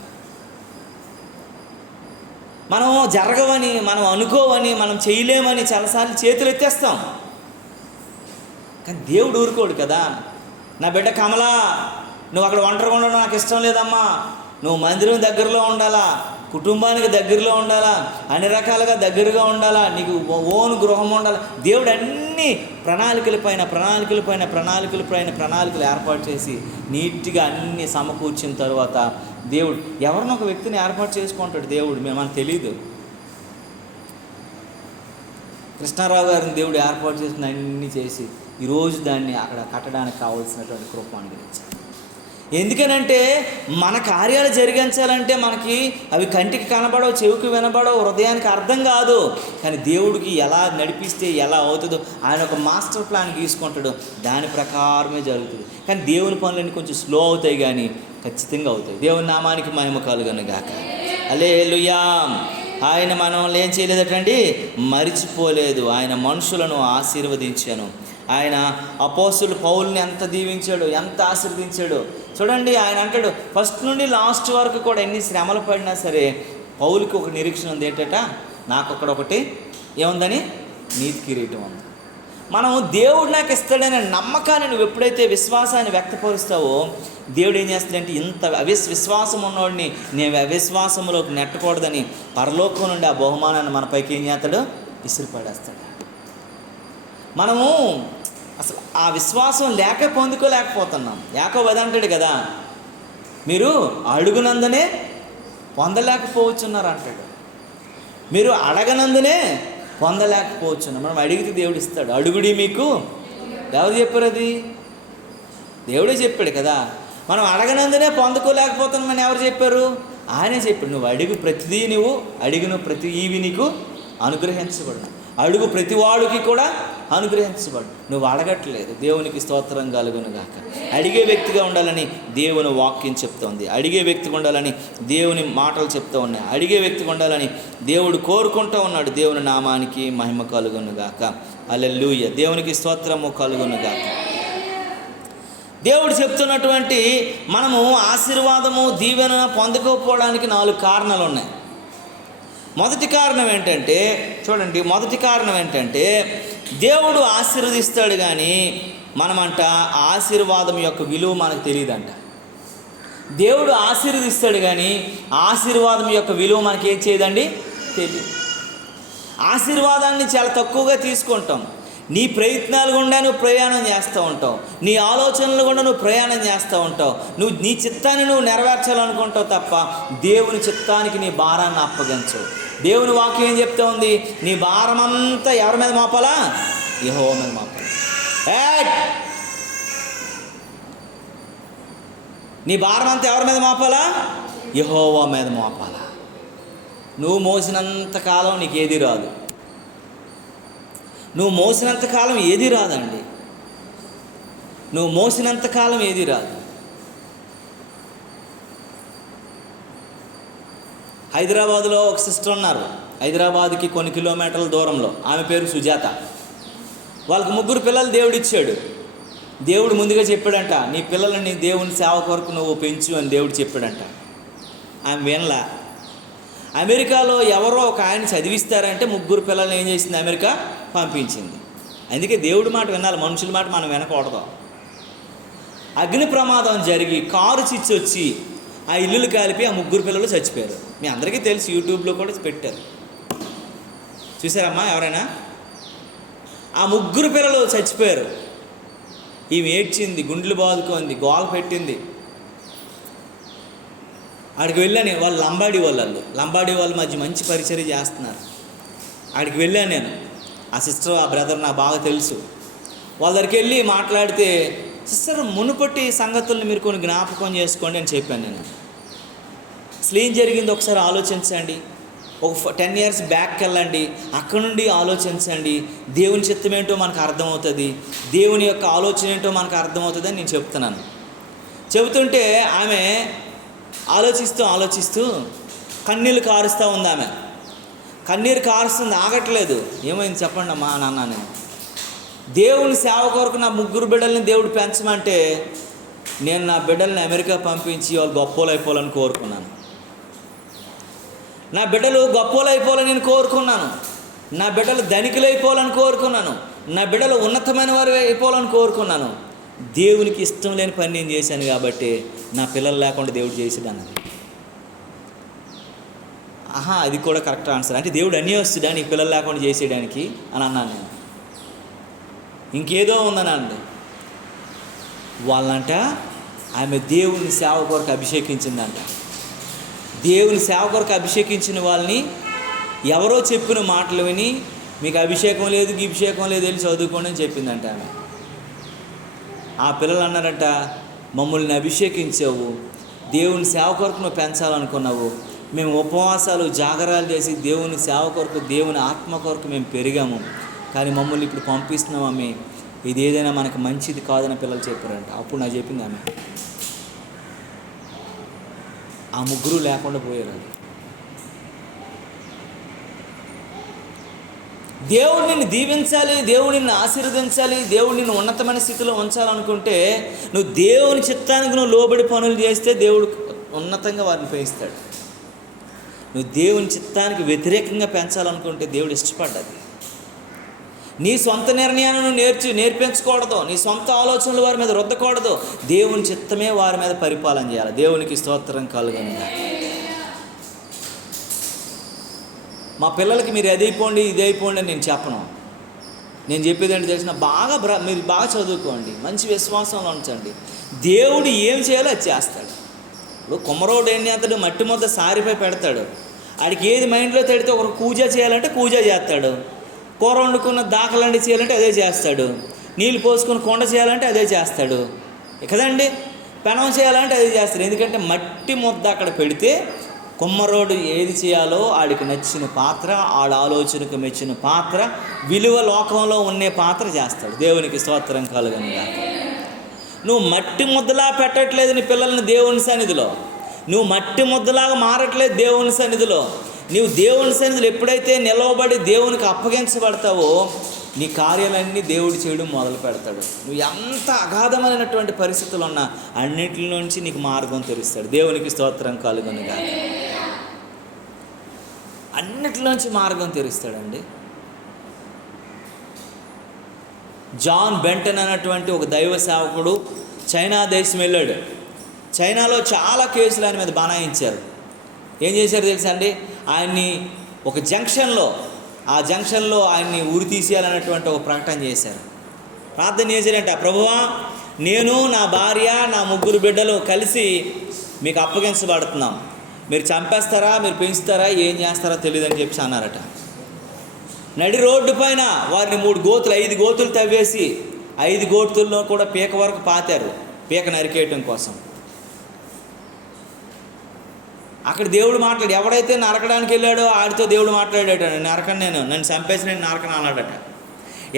మనం జరగవని, మనం అనుకోవని, మనం చేయలేమని చాలాసార్లు చేతులు ఎత్తేస్తాం. కానీ దేవుడు ఊరుకోడు కదా. నా బిడ్డ కమలా, నువ్వు అక్కడ ఒంటరిగా ఉండడం నాకు ఇష్టం లేదమ్మా, నువ్వు మందిరం దగ్గరలో ఉండాలా, కుటుంబానికి దగ్గరలో ఉండాలా, అన్ని రకాలుగా దగ్గరగా ఉండాలా, నీకు ఓన్ గృహం ఉండాలా. దేవుడు అన్ని ప్రణాళికలు ఏర్పాటు చేసి నీట్గా అన్నీ సమకూర్చిన తర్వాత దేవుడు ఎవరినో ఒక వ్యక్తిని ఏర్పాటు చేసుకుంటాడు. దేవుడు మనకు తెలీదు. కృష్ణారావు గారిని దేవుడు ఏర్పాటు చేసిన అన్నీ చేసి ఈరోజు దాన్ని అక్కడ కట్టడానికి కావాల్సినటువంటి కృప అనుగ్రహించాడు. ఎందుకనంటే మన కార్యాలు జరిగించాలంటే మనకి అవి కంటికి కనబడవు, చెవికి వినబడవు, హృదయానికి అర్థం కాదు. కానీ దేవుడికి ఎలా నడిపిస్తే ఎలా అవుతుందో ఆయన ఒక మాస్టర్ ప్లాన్ గీసుకుంటాడు, దాని ప్రకారమే జరుగుతుంది. కానీ దేవుని పనులన్నీ కొంచెం స్లో అవుతాయి, కానీ ఖచ్చితంగా అవుతాయి. దేవుని నామానికి మహిమ కలుగును గాక. హల్లెలూయా. ఆయన మనల్ని ఏం చేయలేదటండి, మరిచిపోలేదు. ఆయన మనుషులను ఆశీర్వదించాను. ఆయన అపోస్తులు పౌలుని ఎంత దీవించాడు, ఎంత ఆశీర్వదించాడు చూడండి. ఆయన అంటాడు, ఫస్ట్ నుండి లాస్ట్ వరకు కూడా ఎన్ని శ్రమలు పడినా సరే పౌలుకి ఒక నిరీక్షణ ఉంది. ఏంటట, నాకు ఒకటి ఏముందని, నీతి కిరీటం ఉంది. మనం దేవుడు నాకు ఇస్తాడనే నమ్మకాన్ని నువ్వు ఎప్పుడైతే విశ్వాసాన్ని వ్యక్తపరుస్తావో దేవుడు ఏం చేస్తాడంటే, ఇంత విశ్వాసం ఉన్నవాడిని నేను అవిశ్వాసంలోకి నెట్టకూడదని పరలోకం నుండి ఆ బహుమానాన్ని మన పైకి ఏం చేస్తాడు, విసిరిపడేస్తాడు. మనము అసలు ఆ విశ్వాసం పొందుకోలేకపోతున్నాం. యాకోబు అంటాడు కదా, మీరు అడుగునందునే పొందలేకపోవచ్చున్నారు అంటాడు. మీరు అడగనందునే పొందలేకపోవచ్చున్నారు. మనం అడిగితే దేవుడు ఇస్తాడు. అడుగుడి మీకు, ఎవరు చెప్పారు అది, దేవుడే చెప్పాడు కదా. మనం అడగనందునే పొందుకోలేకపోతున్నామని ఎవరు చెప్పారు, ఆయనే చెప్పాడు. నువ్వు అడుగు ప్రతిదీ, నువ్వు అడిగిన ప్రతి ఈవి నీకు అనుగ్రహించబడు, అడుగు ప్రతి వాడికి కూడా అనుగ్రహించబడు. నువ్వు అడగట్లేదు, దేవునికి స్తోత్రం కలుగును గాక. అడిగే వ్యక్తిగా ఉండాలని దేవుని వాక్యం చెప్తోంది, అడిగే వ్యక్తిగా ఉండాలని దేవుని మాటలు చెప్తూ ఉన్నాయి, అడిగే వ్యక్తిగా ఉండాలని దేవుడు కోరుకుంటూ ఉన్నాడు. దేవుని నామానికి మహిమ కలుగును గాక. హల్లెలూయా. దేవునికి స్తోత్రము కలుగును గాక. దేవుడు చెప్తున్నటువంటి మనము ఆశీర్వాదము దీవెన పొందుకోకపోవడానికి 4 కారణాలు ఉన్నాయి. మొదటి కారణం ఏంటంటే దేవుడు ఆశీర్వదిస్తాడు, కానీ మనమంట ఆశీర్వాదం యొక్క విలువ మనకు తెలియదంట. దేవుడు ఆశీర్వదిస్తాడు, కానీ ఆశీర్వాదం యొక్క విలువ మనకేం చేయదండి, తెలియదు. ఆశీర్వాదాన్ని చాలా తక్కువగా తీసుకుంటాం. నీ ప్రయత్నాలు గుండా నువ్వు ప్రయాణం చేస్తూ ఉంటావు, నీ ఆలోచనలు గుండా నువ్వు ప్రయాణం చేస్తూ ఉంటావు. నువ్వు నీ చిత్తాన్ని నువ్వు నెరవేర్చాలనుకుంటావు తప్ప దేవుని చిత్తానికి నీ భారాన్ని అప్పగించవు. దేవుని వాక్యం ఏం చెప్తా ఉంది, నీ భారమంతా ఎవరి మీద మోపాలా, యెహోవా మీద మోపాలి. నీ భారమంతా ఎవరి మీద మోపాలా, యెహోవా మీద మోపాలా. నువ్వు మోసినంత కాలం నీకు ఏది రాదు, నువ్వు మోసినంతకాలం ఏది రాదండి, నువ్వు మోసినంతకాలం ఏది రాదు. హైదరాబాదులో ఒక సిస్టర్ ఉన్నారు, హైదరాబాద్కి కొన్ని కిలోమీటర్ల దూరంలో. ఆమె పేరు సుజాత. వాళ్ళకి 3 పిల్లలు దేవుడు ఇచ్చాడు. దేవుడు ముందుగా చెప్పాడంట, నీ పిల్లలని దేవుని సేవ కొరకు నువ్వు పెంచు అని దేవుడు చెప్పాడంట. ఆమె వినలా. అమెరికాలో ఎవరో ఒక ఆయన చదివిస్తారంటే 3 పిల్లల్ని ఏం చేసింది, అమెరికా పంపించింది. అందుకే దేవుడి మాట వినాలి, మనుషుల మాట మనం వినకూడదు. అగ్ని ప్రమాదం జరిగి కారు చిచ్చి వచ్చి ఆ ఇల్లులు కాలిపి ఆ 3 పిల్లలు చచ్చిపోయారు. మీ అందరికీ తెలుసు, యూట్యూబ్లో కూడా పెట్టారు, చూసారమ్మా ఎవరైనా? ఆ 3 పిల్లలు చచ్చిపోయారు. ఈమె ఏడ్చింది, గుండెలు బాదుకుంది, గోల పెట్టింది. ఆడికి వెళ్ళాను. వాళ్ళు లంబాడి వాళ్ళ మధ్య మంచి పరిచర్య చేస్తున్నారు. ఆడికి వెళ్ళాను నేను. ఆ సిస్టర్, ఆ బ్రదర్ నాకు బాగా తెలుసు. వాళ్ళ దగ్గరికి వెళ్ళి మాట్లాడితే, సిస్టర్ మునుపటి సంగతుల్ని మీరు కొన్ని జ్ఞాపకం చేసుకోండి అని చెప్పాను నేను. అసలు ఏం జరిగింది ఒకసారి ఆలోచించండి, ఒక 10 years బ్యాక్కి వెళ్ళండి, అక్కడ నుండి ఆలోచించండి. దేవుని చిత్తం ఏంటో మనకు అర్థమవుతుంది, దేవుని యొక్క ఆలోచన ఏంటో మనకు అర్థమవుతుంది అని నేను చెప్తున్నాను. చెబుతుంటే ఆమె ఆలోచిస్తూ కన్నీళ్ళు కారుస్తూ ఉంది. ఆమె కన్నీరు కారుస్తుంది, ఆగట్లేదు. ఏమైంది చెప్పండి అమ్మా నాన్న. నేను దేవుని సేవ కొరకు నా 3 బిడ్డల్ని దేవుడు పెంచమంటే నేను నా బిడ్డల్ని అమెరికా పంపించి వాళ్ళు గొప్పోలు అయిపోవాలని కోరుకున్నాను. నా బిడ్డలు గొప్పోలు అయిపోవాలని నేను కోరుకున్నాను. నా బిడ్డలు ధనికులు అయిపోవాలని కోరుకున్నాను. నా బిడ్డలు ఉన్నతమైన వారు అయిపోవాలని కోరుకున్నాను. దేవునికి ఇష్టం లేని పని నేను చేశాను కాబట్టి నా పిల్లలు లేకుండా దేవుడు చేసేది అన్నది. అది కూడా కరెక్ట్ ఆన్సర్. అంటే దేవుడు అన్నీ వస్తుడా నీకు పిల్లలు లేకుండా చేసేయడానికి అని అన్నాను నేను. ఇంకేదో ఉందనండి. వాళ్ళంట ఆమె దేవుని సేవ కొరకు అభిషేకించిందంట. దేవుని సేవ కొరకు అభిషేకించిన వాళ్ళని ఎవరో చెప్పిన మాటలు విని మీకు అభిషేకం లేదు, అభిషేకం లేదు, వెళ్ళి చదువుకోండి అని చెప్పిందంట ఆమె. ఆ పిల్లలు అన్నారంట, మమ్మల్ని అభిషేకించావు, దేవుని సేవ కొరకు నువ్వు పెంచాలనుకున్నావు, మేము ఉపవాసాలు జాగరాలు చేసి దేవుని సేవ కొరకు, దేవుని ఆత్మ కొరకు మేము పెరిగాము, కానీ మమ్మల్ని ఇప్పుడు పంపిస్తున్నాం ఆమె, ఇది ఏదైనా మనకు మంచిది కాదని పిల్లలు చెప్పారంట. అప్పుడు నాకు చెప్పింది ఆమె, ఆ 3 లేకుండా పోయారు. దేవుడు నిన్ను దీవించాలి, దేవుడు నిన్ను ఆశీర్వదించాలి, దేవుడు నిన్ను ఉన్నతమైన స్థితిలో ఉంచాలనుకుంటే నువ్వు దేవుని చిత్తానికి నువ్వు లోబడి పనులు చేస్తే దేవుడు ఉన్నతంగా వారిని పెంచుతాడు. నువ్వు దేవుని చిత్తానికి వ్యతిరేకంగా పెంచాలనుకుంటే దేవుడు ఇష్టపడ్డది. నీ సొంత నిర్ణయాన్ని నువ్వు నేర్పించకూడదు, నీ సొంత ఆలోచనలు వారి మీద రుద్దకూడదు. దేవుని చిత్తమే వారి మీద పరిపాలన చేయాలి. దేవునికి స్తోత్రం కలుగునుగా. మా పిల్లలకి మీరు అదైపోండి ఇదైపోండి అని నేను చెప్పను. నేను చెప్పేది ఏంటి తెలిసిన, మీరు బాగా చదువుకోండి, మంచి విశ్వాసంలో ఉంచండి. దేవుడు ఏం చేయాలో అది చేస్తాడు. ఇప్పుడు కుమ్మరోడు ఏం చేస్తాడు, మట్టి ముద్ద సారిపై పెడతాడు. ఆడికి ఏది మైండ్లో తడితే ఒక పూజ చేయాలంటే పూజ చేస్తాడు, కూర వండుకున్న దాకలండి చేయాలంటే అదే చేస్తాడు, నీళ్ళు పోసుకుని కొండ చేయాలంటే అదే చేస్తాడు కదండి, పెనం చేయాలంటే అదే చేస్తాడు. ఎందుకంటే మట్టి ముద్ద అక్కడ పెడితే కుమ్మరోడు ఏది చేయాలో ఆడికి నచ్చిన పాత్ర, ఆడ ఆలోచనకు మెచ్చిన పాత్ర, విలువ లోకంలో ఉండే పాత్ర చేస్తాడు. దేవునికి స్తోత్రం కలుగునుగా. నువ్వు మట్టి ముద్దలా పెట్టట్లేదు నీ పిల్లల్ని దేవుని సన్నిధిలో, నువ్వు మట్టి ముద్దలాగా మారట్లేదు దేవుని సన్నిధిలో. నువ్వు దేవుని సన్నిధిలో ఎప్పుడైతే నిలవబడి దేవునికి అప్పగించబడతావో నీ కార్యాలన్నీ దేవుడు చేయడం మొదలు పెడతాడు. నువ్వు ఎంత అగాధమైనటువంటి పరిస్థితులు ఉన్నా అన్నిటిలోంచి నీకు మార్గం తెరుస్తాడు. దేవునికి స్తోత్రం కలుగునుగా. అన్నిటిలోంచి మార్గం తెరుస్తాడండి. జాన్ బెంటన్ అనేటువంటి ఒక దైవ సేవకుడు చైనా దేశం వెళ్ళాడు. చైనాలో చాలా కేసులు ఆయన మీద బనాయించారు. ఏం చేశారు తెలుసా అండి, ఆయన్ని ఒక ఆ జంక్షన్లో ఆయన్ని ఉరి తీసేయాలన్నటువంటి ఒక ప్రకటన చేశారు. ప్రార్థన చేశారంట, ప్రభువా నేను నా భార్య నా 3 బిడ్డలు కలిసి మీకు అప్పగించబడుతున్నాం, మీరు చంపేస్తారా మీరు పెంచుతారా ఏం చేస్తారో తెలియదని చెప్పి అన్నారట. నడి రోడ్డు పైన వారిని 5 గోతులు తవ్వేసి 5 గోతుల్లో కూడా పీక వరకు పాతారు, పీక నరికేయటం కోసం. అక్కడ దేవుడు మాట్లాడు, ఎవడైతే నరకడానికి వెళ్ళాడో ఆడితో దేవుడు మాట్లాడాడు, నన్ను చంపేసి నేను నరకను అన్నాడట.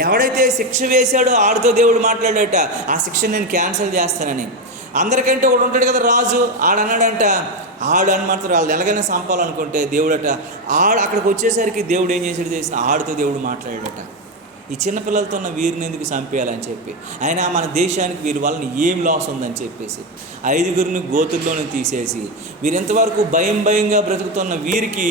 ఎవడైతే శిక్ష వేశాడో ఆడితో దేవుడు మాట్లాడాడట, ఆ శిక్ష నేను క్యాన్సిల్ చేస్తానని. అందరికంటే ఒకడు ఉంటాడు కదా రాజు, ఆడన్నాడంట, ఆడు అనమాట వాళ్ళు ఎలాగైనా చంపాలనుకుంటే దేవుడట అక్కడికి వచ్చేసరికి దేవుడు ఏం చేసాడు తెలిసిన, ఆడుతో దేవుడు మాట్లాడాడట, ఈ చిన్నపిల్లలతో ఉన్న వీరిని ఎందుకు చంపేయాలని చెప్పి, అయినా మన దేశానికి వీరి వలన ఏం లాస్ ఉందని చెప్పేసి 5గురిని గోతుల్లోనే తీసేసి వీరింతవరకు భయంగా బ్రతుకుతున్న వీరికి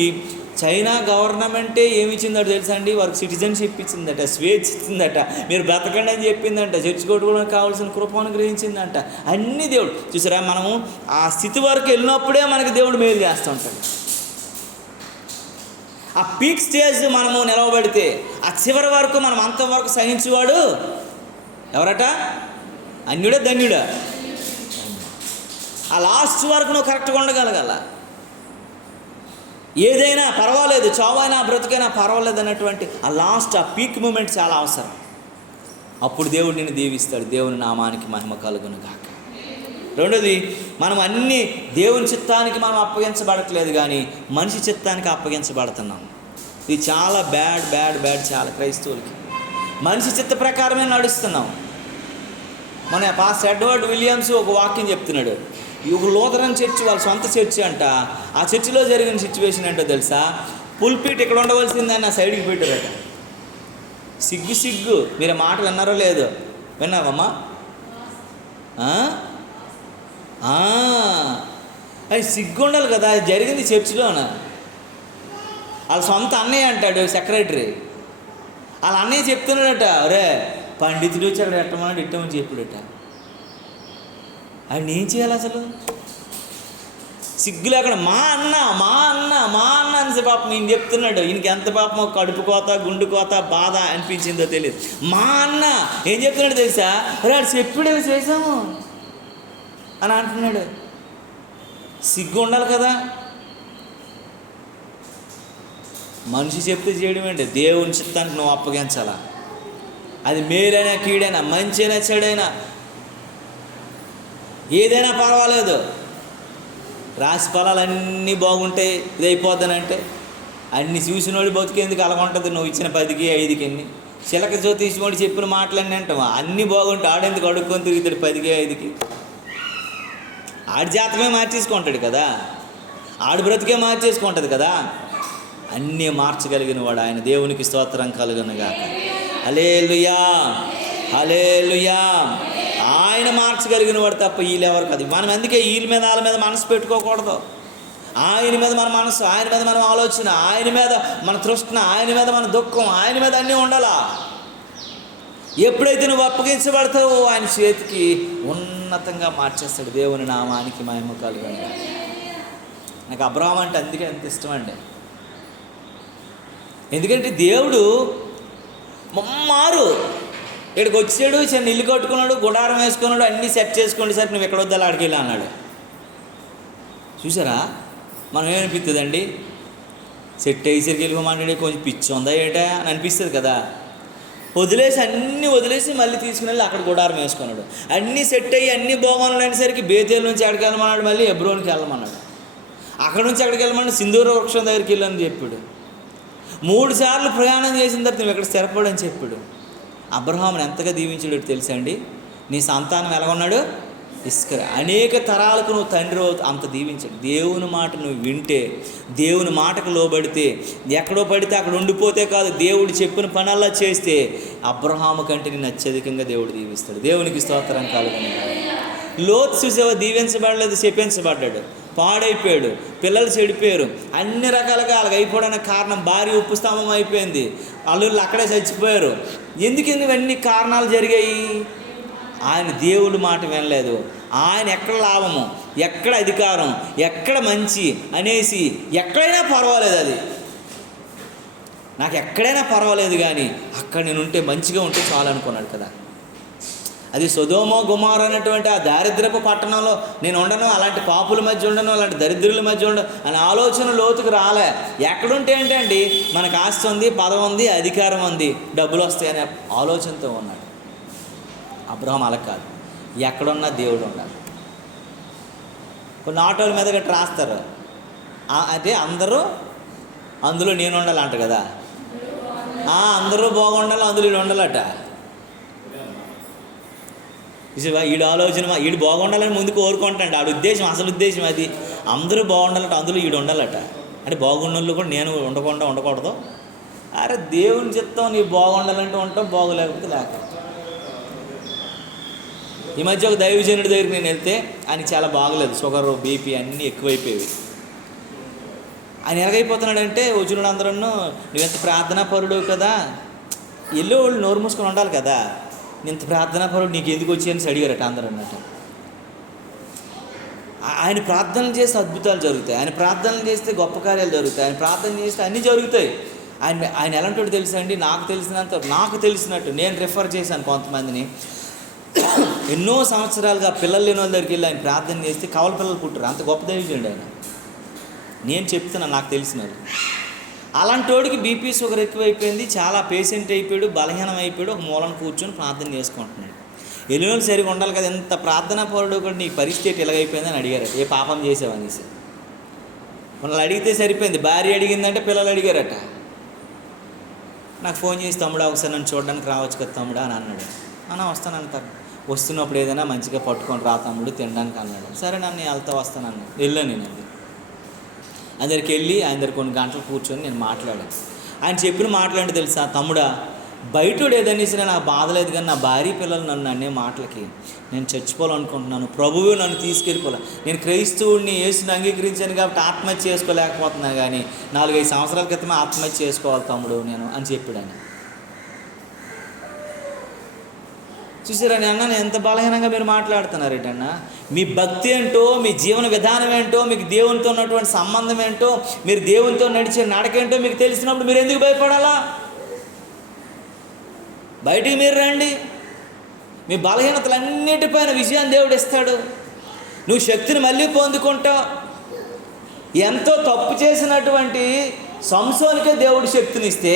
చైనా గవర్నమెంటే ఏమి ఇచ్చిందట తెలుసా అండి, వారికి సిటిజన్షిప్ ఇచ్చిందట, స్వేచ్ఛ ఇచ్చిందట, మీరు బ్రతకండి అని చెప్పిందంట, చర్చి కొట్టుకోవడానికి కావాల్సిన కృపను గ్రహించిందంట. అన్నీ దేవుడు చూసారా, మనము ఆ స్థితి వరకు వెళ్ళినప్పుడే మనకి దేవుడు మేలు చేస్తూ ఉంటాడు. ఆ పీక్ స్టేజ్ మనము నిలవబడితే ఆ చివరి వరకు మనం అంతవరకు సహించేవాడు ఎవరట? అన్యుడా ధన్యుడా? ఆ లాస్ట్ వరకు నువ్వు కరెక్ట్గా ఉండగలగాల. ఏదైనా పర్వాలేదు, చావైనా బ్రతుకైనా పర్వాలేదు అన్నటువంటి ఆ లాస్ట్ ఆ పీక్ మూమెంట్ చాలా అవసరం. అప్పుడు దేవుడు నిన్ను దీవిస్తాడు. దేవుని నామానికి మహిమ కలుగును గాక. రెండోది, మనం అన్నీ దేవుని చిత్తానికి మనం అప్పగించబడట్లేదు, కానీ మనిషి చిత్తానికి అప్పగించబడుతున్నాం. ఇది చాలా బ్యాడ్ చాలా క్రైస్తవులకి. మనిషి చిత్త ప్రకారమే నడుస్తున్నాం. మన పాస్టర్ ఎడ్వర్డ్ విలియమ్స్ ఒక వాక్యం చెప్తున్నాడు. ఒక లూథరన్ చర్చ్ వాళ్ళ సొంత చర్చి అంట. ఆ చర్చిలో జరిగిన సిచ్యువేషన్ ఏంటో తెలుసా, పుల్పీట్ ఇక్కడ ఉండవలసిందని ఆ సైడ్కి పెట్టారట. సిగ్గు మీరు మాట విన్నారో లేదో? విన్నావమ్మా? అది సిగ్గు ఉండాలి కదా. అది జరిగింది చర్చిలోన. వాళ్ళ సొంత అన్నయ్య అంటాడు సెక్రటరీ. వాళ్ళ అన్నయ్య చెప్తున్నాడట, అరే పండితుడు వచ్చి అక్కడ ఎట్టమన్నాడు ఇట్టమని చెప్పాడట. ఆయన ఏం చేయాలి అసలు? సిగ్గులు అక్కడ మా అన్న అని పాపం ఈయన చెప్తున్నాడు. ఈయనకి ఎంత పాపమో కడుపు కోత, గుండు కోత, బాధ అనిపించిందో తెలియదు. మా అన్న ఏం చెప్తున్నాడు తెలుసా, అరే వాడు చెప్పుడు చేసాము అని అంటున్నాడు. సిగ్గు ఉండాలి కదా. మనిషి చెప్తే చేయడం ఏంటి? దేవుని చిత్తానికి నువ్వు అప్పగించాలా. అది మేలైనా కీడైనా, మంచి అయినా చెడైనా, ఏదైనా పర్వాలేదు. రాశి ఫలాలన్నీ బాగుంటాయి, ఇది అయిపోద్దనంటే అన్ని చూసినోడు బతికేందుకు అలాగుంటుంది. నువ్వు ఇచ్చిన 10కి 5కి చిలక జ్యోతిష్మోడు చెప్పిన మాటలన్నీ అంటావా? అన్నీ బాగుంటాయి. ఆడెందుకు అడుక్కొని తిరుగుతాడు 10కి 5కి? ఆడి జాతకమే మార్చేసుకుంటాడు కదా, ఆడు బ్రతికే మార్చేసుకుంటుంది కదా. అన్నీ మార్చగలిగిన వాడు ఆయన. దేవునికి స్తోత్రం కలుగునుగాక. హల్లెలూయా, హల్లెలూయా. ఆయన మార్చగలిగిన వాడు తప్ప వీళ్ళెవరు కాదు. మనం అందుకే వీళ్ళ మీద వాళ్ళ మీద మనసు పెట్టుకోకూడదు. ఆయన మీద మన మనసు, ఆయన మీద మన ఆలోచన, ఆయన మీద మన తృష్ణ, ఆయన మీద మన దుఃఖం, ఆయన మీద అన్నీ ఉండాలా. ఎప్పుడైతే నువ్వు అప్పగించబడతావో ఆయన చేతికి ఉన్నతంగా మార్చేస్తాడు. దేవుని నామానికి మహిమ కలుగునుగాక. నాకు అబ్రహాం అంటే అందుకే ఎంత ఇష్టం అండి. ఎందుకంటే దేవుడు మమ్మారు ఇక్కడికి వచ్చాడు, చిన్న ఇల్లు కట్టుకున్నాడు, గుడారం వేసుకున్నాడు, అన్నీ సెట్ చేసుకోండి సార్, నువ్వు ఎక్కడ వద్దా ఆడికి వెళ్ళి అన్నాడు. చూసారా, మనం ఏమనిపిస్తుందండి? సెట్ అయ్యేసరికి వెళ్ళిపోమంటే కొంచెం పిచ్చి ఉందా ఏటా అని అనిపిస్తుంది కదా. అన్నీ వదిలేసి మళ్ళీ తీసుకుని వెళ్ళి అక్కడ గుడారం వేసుకున్నాడు. అన్నీ సెట్ అయ్యి అన్నీ బాగున్నాడు అనేసరికి బేతేలు నుంచి ఎక్కడికి వెళ్ళమన్నాడు, మళ్ళీ హెబ్రోన్కి వెళ్ళమన్నాడు. అక్కడ నుంచి ఎక్కడికి వెళ్ళమన్నాడు, సింధూర వృక్షం దగ్గరికి వెళ్ళని చెప్పాడు. 3 సార్లు ప్రయాణం చేసిన తర్వాత నువ్వు ఎక్కడ స్థిరపడని చెప్పాడు. అబ్రహాముని ఎంతగా దీవించాడు తెలుసా అండి? నీ సంతానం ఎలా ఉన్నాడు? ఇస్కర. అనేక తరాలకు నువ్వు తండ్రి అంత దీవించాడు. దేవుని మాట నువ్వు వింటే, దేవుని మాటకు లోబడితే, ఎక్కడో పడితే అక్కడ ఉండిపోతే కాదు, దేవుడు చెప్పిన పనల్లా చేస్తే అబ్రహాము కంటే నేను అత్యధికంగా దేవుడు దీవిస్తాడు. దేవునికి స్తోత్రం కలుగునుగాక. లోతు చూసేవా, దీవించబడలేదు, శపించబడ్డాడు, పాడైపోయాడు, పిల్లలు చెడిపోయారు, అన్ని రకాలుగా అలాగ అయిపోవడానికి కారణం భార్య ఉప్పు స్తంభం అయిపోయింది, అల్లుళ్ళు అక్కడే చచ్చిపోయారు. ఎందుకు ఇవన్నీ కారణాలు జరిగాయి? ఆయన దేవుడి మాట వినలేదు. ఆయన ఎక్కడ లాభము, ఎక్కడ అధికారం, ఎక్కడ మంచి అనేసి ఎక్కడైనా పర్వాలేదు, అది నాకు ఎక్కడైనా పర్వాలేదు కానీ అక్కడ నేను ఉంటే మంచిగా ఉంటే చాలు అనుకున్నాడు కదా. అది సొదొమ గొమొర్రా అనేటువంటి ఆ దారిద్రపు పట్టణంలో నేను ఉండను, అలాంటి పాపుల మధ్య ఉండను, అలాంటి దరిద్రుల మధ్య ఉండను అనే ఆలోచన లోతుకు రాలే. ఎక్కడుంటే ఏంటండి, మనకు ఆస్తి ఉంది, పదవి ఉంది, అధికారం ఉంది, డబ్బులు వస్తాయనే ఆలోచనతో ఉన్నాడు. అబ్రహాం అలా కాదు, ఎక్కడున్నా దేవుడు ఉండాలి. కొన్ని ఆటోల మీద గట్రా రాస్తారు, అంటే అందరూ అందులో నేను ఉండాలంట కదా. అందరూ బాగుండాలి, అందులో వీడు ఉండాలట. వీడి ఆలోచన, వీడు బాగుండాలని ముందు కోరుకుంటాడు. ఆడి ఉద్దేశం, అసలు ఉద్దేశం అది. అందరూ బాగుండాలట, అందులో ఈడు ఉండాలట. అంటే బాగున్నోళ్ళు కూడా నేను ఉండకూడదు. అరే దేవుని చిత్తం, నీ బాగుండాలంటే ఉంటాం, బాగోలేకపోతే లేకపోతే. ఈ మధ్య ఒక దైవజనుడి దగ్గరికి నేను వెళ్తే ఆయనకి చాలా బాగలేదు, షుగరు బీపీ అన్నీ ఎక్కువైపోయేవి. ఆయన ఎలాగైపోతున్నాడంటే వచ్చిన అందరూ, నువ్వెంత ప్రార్థనా పరుడు కదా, ఎల్లో వాళ్ళు నోరు మూసుకొని ఉండాలి కదా, ఇంత ప్రార్థనా పరుడు నీకు ఎందుకు వచ్చి అని అడిగారట అందరూ అన్నట్టు. ఆయన ప్రార్థనలు చేస్తే అద్భుతాలు జరుగుతాయి, ఆయన ప్రార్థనలు చేస్తే గొప్ప కార్యాలు జరుగుతాయి, ఆయన ప్రార్థన చేస్తే అన్నీ జరుగుతాయి. ఆయన ఎలాంటి తెలుసా అండి, నాకు తెలిసినట్టు నేను రిఫర్ చేశాను కొంతమందిని. ఎన్నో సంవత్సరాలుగా పిల్లలు లేని వాళ్ళ దగ్గరికి వెళ్ళి ఆయన ప్రార్థన చేస్తే కవల పిల్లలు పుట్టారు. అంత గొప్ప దైవజనుడు ఆయన. నేను చెప్తున్నాను, నాకు తెలిసినది. అలాంటి వాడికి బీపీ షుగర్ ఎక్కువైపోయింది, చాలా పేషెంట్ అయిపోయాడు, బలహీనం అయిపోయాడు, ఒక మూలన కూర్చొని ప్రార్థన చేసుకుంటున్నాడు. ఎలినోళ్ళు సరిగా ఉండాలి కదా, ఎంత ప్రార్థనా పరుడు కూడా నీ పరిస్థితి ఎలాగైపోయిందని అడిగారట. ఏ పాపం చేసావనేసి మనల్ని అడిగితే సరిపోయింది. భార్య అడిగిందంటే పిల్లలు అడిగారట. నాకు ఫోన్ చేసి, తమ్ముడా ఒకసారి నన్ను చూడడానికి రావచ్చు కదా తమ్ముడా అని అన్నాడు. వస్తానంటారు. వస్తున్నప్పుడు ఏదైనా మంచిగా పట్టుకొని రా తమ్ముడు తినడానికి అన్నాడు. సరే నన్ను వెళ్తా వస్తానన్నాడు. వెళ్ళాను నేను. అందరికి వెళ్ళి ఆయన దగ్గర కొన్ని గంటలు కూర్చొని నేను మాట్లాడాను. ఆయన చెప్పిన మాట్లాడి తెలుసా, తమ్ముడా బయటోడు ఏదనేసి నాకు బాధ లేదు, కానీ నా భార్య పిల్లలు నన్ను అనే మాటలకి నేను చచ్చిపోవాలనుకుంటున్నాను, ప్రభువు నన్ను తీసుకెళ్ళిపోలే. నేను క్రైస్తవుడిని, యేసుని అంగీకరించాను కాబట్టి ఆత్మహత్య చేసుకోలేకపోతున్నాను, కానీ 4-5 సంవత్సరాల క్రితమే ఆత్మహత్య చేసుకోవాలి తమ్ముడు నేను అని చెప్పాడు ఆయన. చూసారని అన్న, ఎంత బలహీనంగా మీరు మాట్లాడుతున్నారేటన్నా. మీ భక్తి ఏంటో, మీ జీవన విధానం ఏంటో, మీకు దేవునితో ఉన్నటువంటి సంబంధం ఏంటో, మీరు దేవునితో నడిచే నడకేంటో మీకు తెలిసినప్పుడు మీరు ఎందుకు భయపడాలా? బయటికి మీరు రండి. మీ బలహీనతలన్నిటిపైన విజయాన్ని దేవుడు ఇస్తాడు. నువ్వు శక్తిని మళ్ళీ పొందుకుంటావు. ఎంతో తప్పు చేసినటువంటి సంసోనికే దేవుడు శక్తిని ఇస్తే,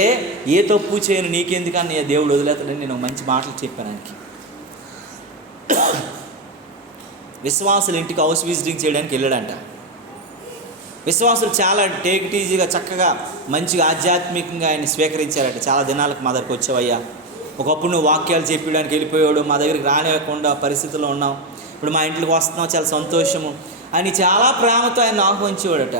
ఏ తప్పు చేయను నీకెందుకని దేవుడు వదిలేతాడని నేను మంచి మాటలు చెప్పాను ఆయనకి. విశ్వాసులు ఇంటికి హౌస్ విజిటింగ్ చేయడానికి వెళ్ళాడంట. విశ్వాసులు చాలా టేక్ ఇట్ ఈజీగా చక్కగా మంచిగా ఆధ్యాత్మికంగా ఆయన స్వీకరించారట. చాలా దినాలకు మా దగ్గరికి వచ్చావయ్యా, ఒకప్పుడు నువ్వు వాక్యాలు చెప్పడానికి వెళ్ళిపోయాడు, మా దగ్గరికి రానివ్వకుండా పరిస్థితుల్లో ఉన్నావు, ఇప్పుడు మా ఇంట్లోకి వస్తున్నావు, చాలా సంతోషము అని చాలా ప్రేమతో ఆయన ఆహ్వానించేవాడట.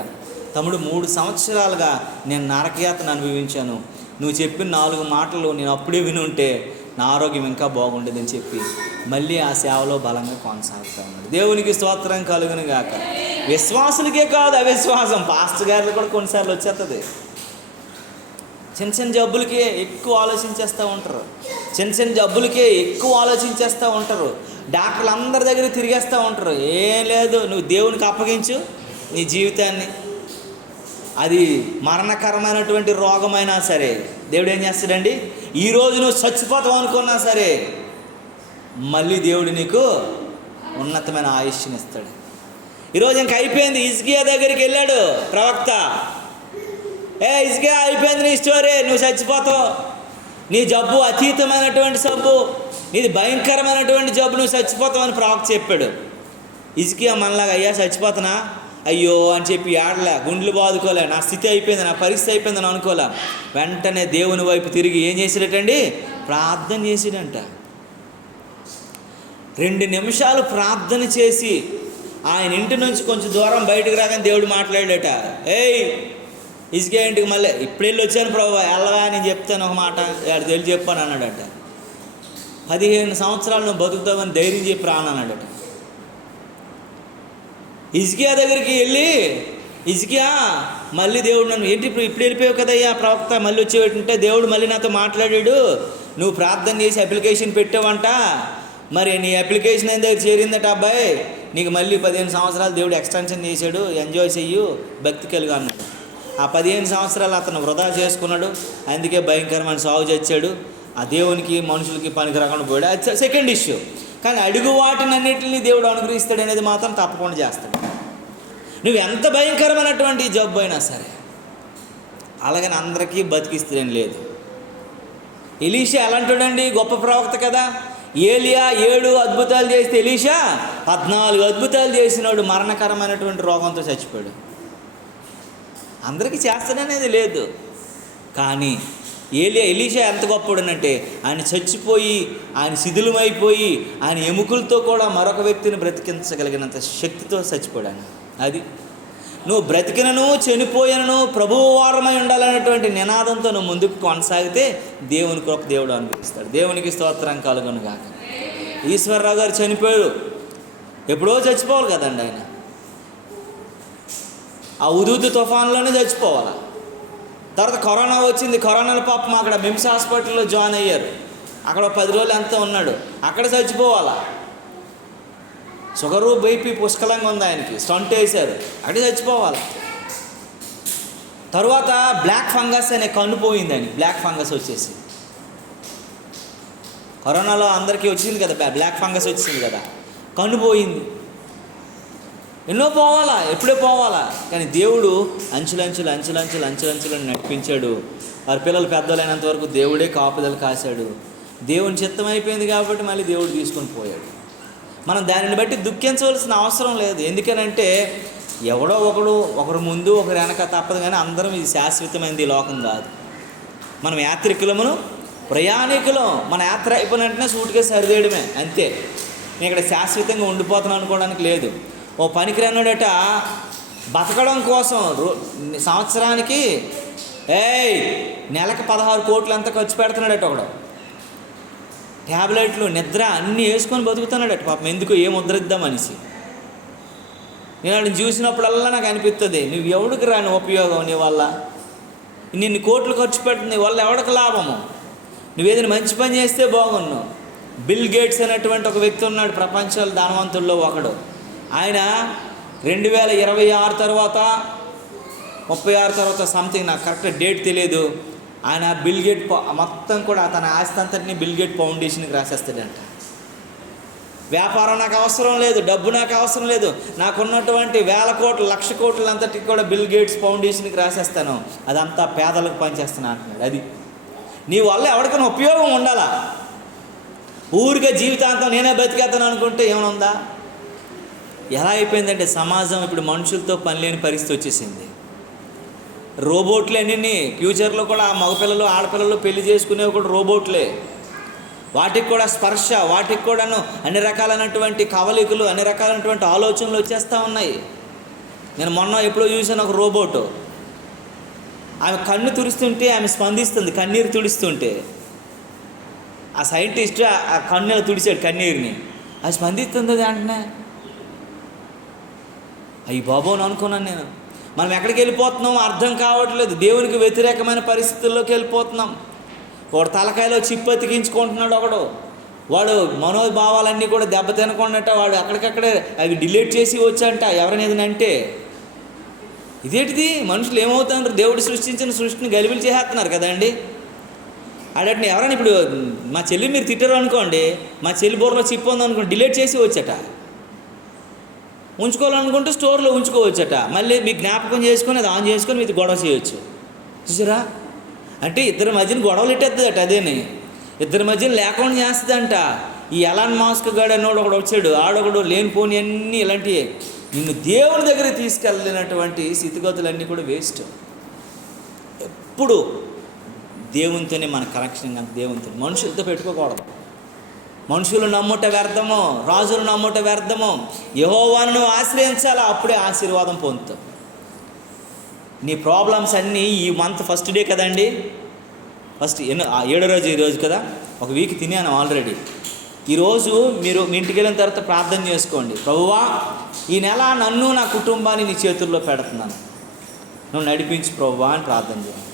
తమ్ముడు 3 సంవత్సరాలుగా నేను నరకయాతను అనుభవించాను, నువ్వు చెప్పిన 4 మాటలు నేను అప్పుడే వినుంటే నా ఆరోగ్యం ఇంకా బాగుండేదని చెప్పి మళ్ళీ ఆ సేవలో బలంగా కొనసాగుతూ ఉన్నాడు. దేవునికి స్తోత్రం కలుగును గాక. విశ్వాసులకే కాదు, అవిశ్వాసం పాస్టర్ గారిలో కూడా కొన్నిసార్లు వచ్చేస్తుంది. చిన్న చిన్న జబ్బులకే ఎక్కువ ఆలోచించేస్తూ ఉంటారు. డాక్టర్లు అందరి దగ్గర తిరిగేస్తూ ఉంటారు. ఏం లేదు, నువ్వు దేవునికి అప్పగించు నీ జీవితాన్ని. అది మరణకరమైనటువంటి రోగమైనా సరే దేవుడు ఏం చేస్తాడండి, ఈరోజు నువ్వు చచ్చిపోతావు అనుకున్నా సరే మళ్ళీ దేవుడు నీకు ఉన్నతమైన ఆయుష్ని ఇస్తాడు. ఈరోజు ఇంక అయిపోయింది. హిజ్కియా దగ్గరికి వెళ్ళాడు ప్రవక్త. హిజ్కియా అయిపోయింది నీ స్టోరీ, నువ్వు చచ్చిపోతావు, నీ జబ్బు అతీతమైనటువంటి జబ్బు, నీది భయంకరమైనటువంటి జబ్బు, నువ్వు చచ్చిపోతావు అని ప్రవక్త చెప్పాడు. హిజ్కియా మనలాగా అయ్యా చచ్చిపోతానా అయ్యో అని చెప్పి ఆడలే, గుండెలు బాదుకోలే, నా స్థితి అయిపోయింది, నా పరిస్థితి అయిపోయిందని అనుకోలే. వెంటనే దేవుని వైపు తిరిగి ఏం చేసాడటండి, ప్రార్థన చేసాడంట. 2 నిమిషాలు ప్రార్థన చేసి ఆయన ఇంటి నుంచి కొంచెం దూరం బయటకు రాగానే దేవుడు మాట్లాడాడట. హిజ్కియా ఇంటికి మళ్ళీ ఇప్పుడు వెళ్ళి వచ్చాను ప్రభువా, వెళ్ళవా నేను చెప్తాను ఒక మాట, తెలిసి చెప్పాను అన్నాడట. 15 సంవత్సరాలు నువ్వు బతుకుతావని ధైర్యం చెప్పి రానన్నాడట. హిజ్కియా దగ్గరికి వెళ్ళి, హిజ్కియా మళ్ళీ దేవుడు నన్ను ఏంటి ఇప్పుడు వెళ్ళిపోయావు కదయ్యా ప్రవక్త, మళ్ళీ వచ్చేటంటే దేవుడు మళ్ళీ నాతో మాట్లాడాడు, నువ్వు ప్రార్థన చేసి అప్లికేషన్ పెట్టావంట, మరి నీ అప్లికేషన్ అయిన దగ్గర చేరిందట అబ్బాయి, నీకు మళ్ళీ 15 సంవత్సరాలు దేవుడు ఎక్స్టెన్షన్ చేశాడు, ఎంజాయ్ చెయ్యు, భక్తి కలిగి అన్నాడు. ఆ 15 సంవత్సరాలు అతను వృధా చేసుకున్నాడు, అందుకే భయంకరమైన సాగు చచ్చాడు. ఆ దేవునికి మనుషులకి పనికి రాకుండా పోయాడు. అది సెకండ్ ఇష్యూ. కానీ అడుగు వాటిని అన్నింటినీ దేవుడు అనుగ్రహిస్తాడు అనేది మాత్రం తప్పకుండా చేస్తాడు. నువ్వు ఎంత భయంకరమైనటువంటి జబ్బు అయినా సరే, అలాగని అందరికీ బతికిస్తాడని లేదు. ఎలీషా ఎలాంటివాడండి, గొప్ప ప్రవక్త కదా. ఏలియా 7 అద్భుతాలు చేస్తే ఎలీషా 14 అద్భుతాలు చేసినాడు, మరణకరమైనటువంటి రోగంతో చచ్చిపోయాడు. అందరికీ చేస్తాడనేది లేదు. కానీ ఎలీషా ఎంత గొప్పడనంటే ఆయన చచ్చిపోయి, ఆయన శిథిలమైపోయి, ఆయన ఎముకలతో కూడా మరొక వ్యక్తిని బ్రతికించగలిగినంత శక్తితో చచ్చిపోయాడు. అది నువ్వు బ్రతికినను చనిపోయినను ప్రభువు వారమై ఉండాలనేటువంటి నినాదంతో నువ్వు ముందుకు కొనసాగితే దేవుని కృప దేవుడు అనుగ్రహిస్తాడు. దేవునికి స్తోత్రం కలుగును గాక. ఈశ్వరరావు గారు చనిపోయాడు, ఎప్పుడో చచ్చిపోవాలి కదండి ఆయన. ఆ ఉదూదు తుఫాన్లోనే చచ్చిపోవాలి. తర్వాత కరోనా వచ్చింది, కరోనాలో పాపం అక్కడ మిమ్స్ హాస్పిటల్లో జాయిన్ అయ్యారు. అక్కడ 10 రోజులు ఎంతో ఉన్నాడు, అక్కడ చచ్చిపోవాలా. షుగరు బీపీ పుష్కలంగా ఉంది ఆయనకి, స్టంట్ వేశారు, అక్కడే చచ్చిపోవాలి. తర్వాత బ్లాక్ ఫంగస్ అనే కన్ను పోయింది ఆయన, బ్లాక్ ఫంగస్ వచ్చేసి. కరోనాలో అందరికీ వచ్చింది కదా, బ్లాక్ ఫంగస్ వచ్చింది కదా, కన్ను పోయింది. ఎన్నో పోవాలా, ఎప్పుడే పోవాలా, కానీ దేవుడు అంచులంచులు నడిపించాడు. వారి పిల్లలు పెద్దలైనంత వరకు దేవుడే కాపుదలు కాశాడు. దేవుని చిత్తం అయిపోయింది కాబట్టి మళ్ళీ దేవుడు తీసుకొని పోయాడు. మనం దానిని బట్టి దుఃఖించవలసిన అవసరం లేదు. ఎందుకనంటే ఎవడో ఒకరు ముందు ఒకరు వెనక తప్పదు, కానీ అందరం ఇది శాశ్వతమైనది ఈ లోకం కాదు. మనం యాత్రికులమును ప్రయాణికులం. మన యాత్ర అయిపోయిన వెంటనే సూటుగా సరిదేయడమే అంతే. నేను ఇక్కడ శాశ్వతంగా ఉండిపోతున్నాను అనుకోవడానికి లేదు. ఓ పనికిరానుడట బతకడం కోసం సంవత్సరానికి నెలకు 16 కోట్లు ఎంత ఖర్చు పెడుతున్నాడట ఒకడు. ట్యాబ్లెట్లు, నిద్ర అన్నీ వేసుకొని బతుకుతున్నాడట పాపం. ఎందుకు, ఏం ముద్రిద్దాం మనిషి. నేను వాడిని చూసినప్పుడల్లా నాకు అనిపిస్తుంది, నువ్వు ఎవడికి రాని ఉపయోగం నీ వల్ల, నిన్ను కోట్లు ఖర్చు పెట్టిన నీ వల్ల ఎవడికి లాభము. నువ్వేదైనా మంచి పని చేస్తే బాగున్నావు. బిల్ గేట్స్ అనేటువంటి ఒక వ్యక్తి ఉన్నాడు, ప్రపంచంలో ధనవంతుల్లో ఒకడు. ఆయన 2026 తర్వాత 36 తర్వాత సంథింగ్, నాకు కరెక్ట్ డేట్ తెలియదు, ఆయన బిల్ గేట్ మొత్తం కూడా తన ఆస్తి అంతటిని బిల్ గేట్ ఫౌండేషన్కి రాసేస్తాడంట. వ్యాపారం నాకు అవసరం లేదు, డబ్బు నాకు అవసరం లేదు, నాకున్నటువంటి 1000 కోట్లు 1,00,000 కోట్లు అంతటికి కూడా బిల్ గేట్స్ ఫౌండేషన్కి రాసేస్తాను, అదంతా పేదలకు పనిచేస్తాను అంటున్నాడు. అది నీ వల్ల ఎవరికైనా ఉపయోగం ఉండాలా. ఊరిగా జీవితాంతం నేనే బతికేస్తాను అనుకుంటే ఏమనుందా. ఎలా అయిపోయిందంటే సమాజం ఇప్పుడు మనుషులతో పని లేని పరిస్థితి వచ్చేసింది. రోబోట్లే అన్నీ. ఫ్యూచర్లో కూడా మగపిల్లలు ఆడపిల్లలు పెళ్లి చేసుకునేవి కూడా రోబోట్లే. వాటికి కూడా స్పర్శ, వాటికి కూడాను అన్ని రకాలైనటువంటి కవలికలు, అన్ని రకాలైనటువంటి ఆలోచనలు వచ్చేస్తూ ఉన్నాయి. నేను మొన్న ఎప్పుడో చూసాను ఒక రోబోట్. ఆమె కన్ను తుడుస్తుంటే ఆమె స్పందిస్తుంది, కన్నీరు తుడుస్తుంటే. ఆ సైంటిస్ట్ ఆ కన్ను తుడిచాడు, కన్నీరుని, అది స్పందిస్తుంది. అది అంటున్నా అయ్యి బాబోని అనుకున్నాను నేను. మనం ఎక్కడికి వెళ్ళిపోతున్నాం అర్థం కావట్లేదు. దేవునికి వ్యతిరేకమైన పరిస్థితుల్లోకి వెళ్ళిపోతున్నాం. వాడు తలకాయలో చిప్పు అతికించుకుంటున్నాడు ఒకడు. వాడు మనోభావాలన్నీ కూడా దెబ్బతినకుండాట వాడు అక్కడికక్కడే అవి డిలీట్ చేసి వచ్చంట ఎవరైనా ఏదైనా అంటే. ఇదేంటిది, మనుషులు ఏమవుతున్నారు, దేవుడు సృష్టించిన సృష్టిని గలిబిలి చేసేస్తున్నారు కదండి. ఆడటిని ఎవరైనా ఇప్పుడు మా చెల్లి మీరు తిట్టారు అనుకోండి, మా చెల్లి బుర్రలో చిప్పు ఉందనుకోండి, డిలీట్ చేసి వచ్చట. ఉంచుకోవాలనుకుంటే స్టోర్లో ఉంచుకోవచ్చట. మళ్ళీ మీ జ్ఞాపకం చేసుకొని అది ఆన్ చేసుకొని మీది గొడవ చేయొచ్చు. చూసారా, అంటే ఇద్దరి మధ్యన గొడవలు ఇట్టేస్తుందట. అదేని ఇద్దరి మధ్యన లేకుండా చేస్తుందంట. ఈ ఎలాన్ మాస్క్ గాడు అన్నోడు ఒకడు వచ్చాడు, ఆడొకడు లేనిపోని అన్నీ ఇలాంటివి. నిన్ను దేవుని దగ్గరికి తీసుకెళ్ళినటువంటి స్థితిగతులన్నీ కూడా వేస్ట్. ఎప్పుడు దేవునితోనే మన కనెక్షన్, కానీ దేవునితో మనుషులతో పెట్టుకోకూడదు. మనుషులు నమ్ముట వ్యర్థము, రాజులు నమ్ముట వ్యర్థము. యెహోవాను ఆశ్రయించాలా, అప్పుడే ఆశీర్వాదం పొందుతాం. నీ ప్రాబ్లమ్స్ అన్నీ ఈ మంత్ ఫస్ట్ డే కదండి, ఫస్ట్ 7వ రోజు ఈరోజు కదా, ఒక వీక్ తినాను ఆల్రెడీ. ఈరోజు మీరు మీ ఇంటికి వెళ్ళిన తర్వాత ప్రార్థన చేసుకోండి. ప్రభువా, ఈ నెల నన్ను నా కుటుంబాన్ని నీ చేతుల్లో పెడుతున్నాను, నువ్వు నడిపించు ప్రభువా అని ప్రార్థన చేయండి.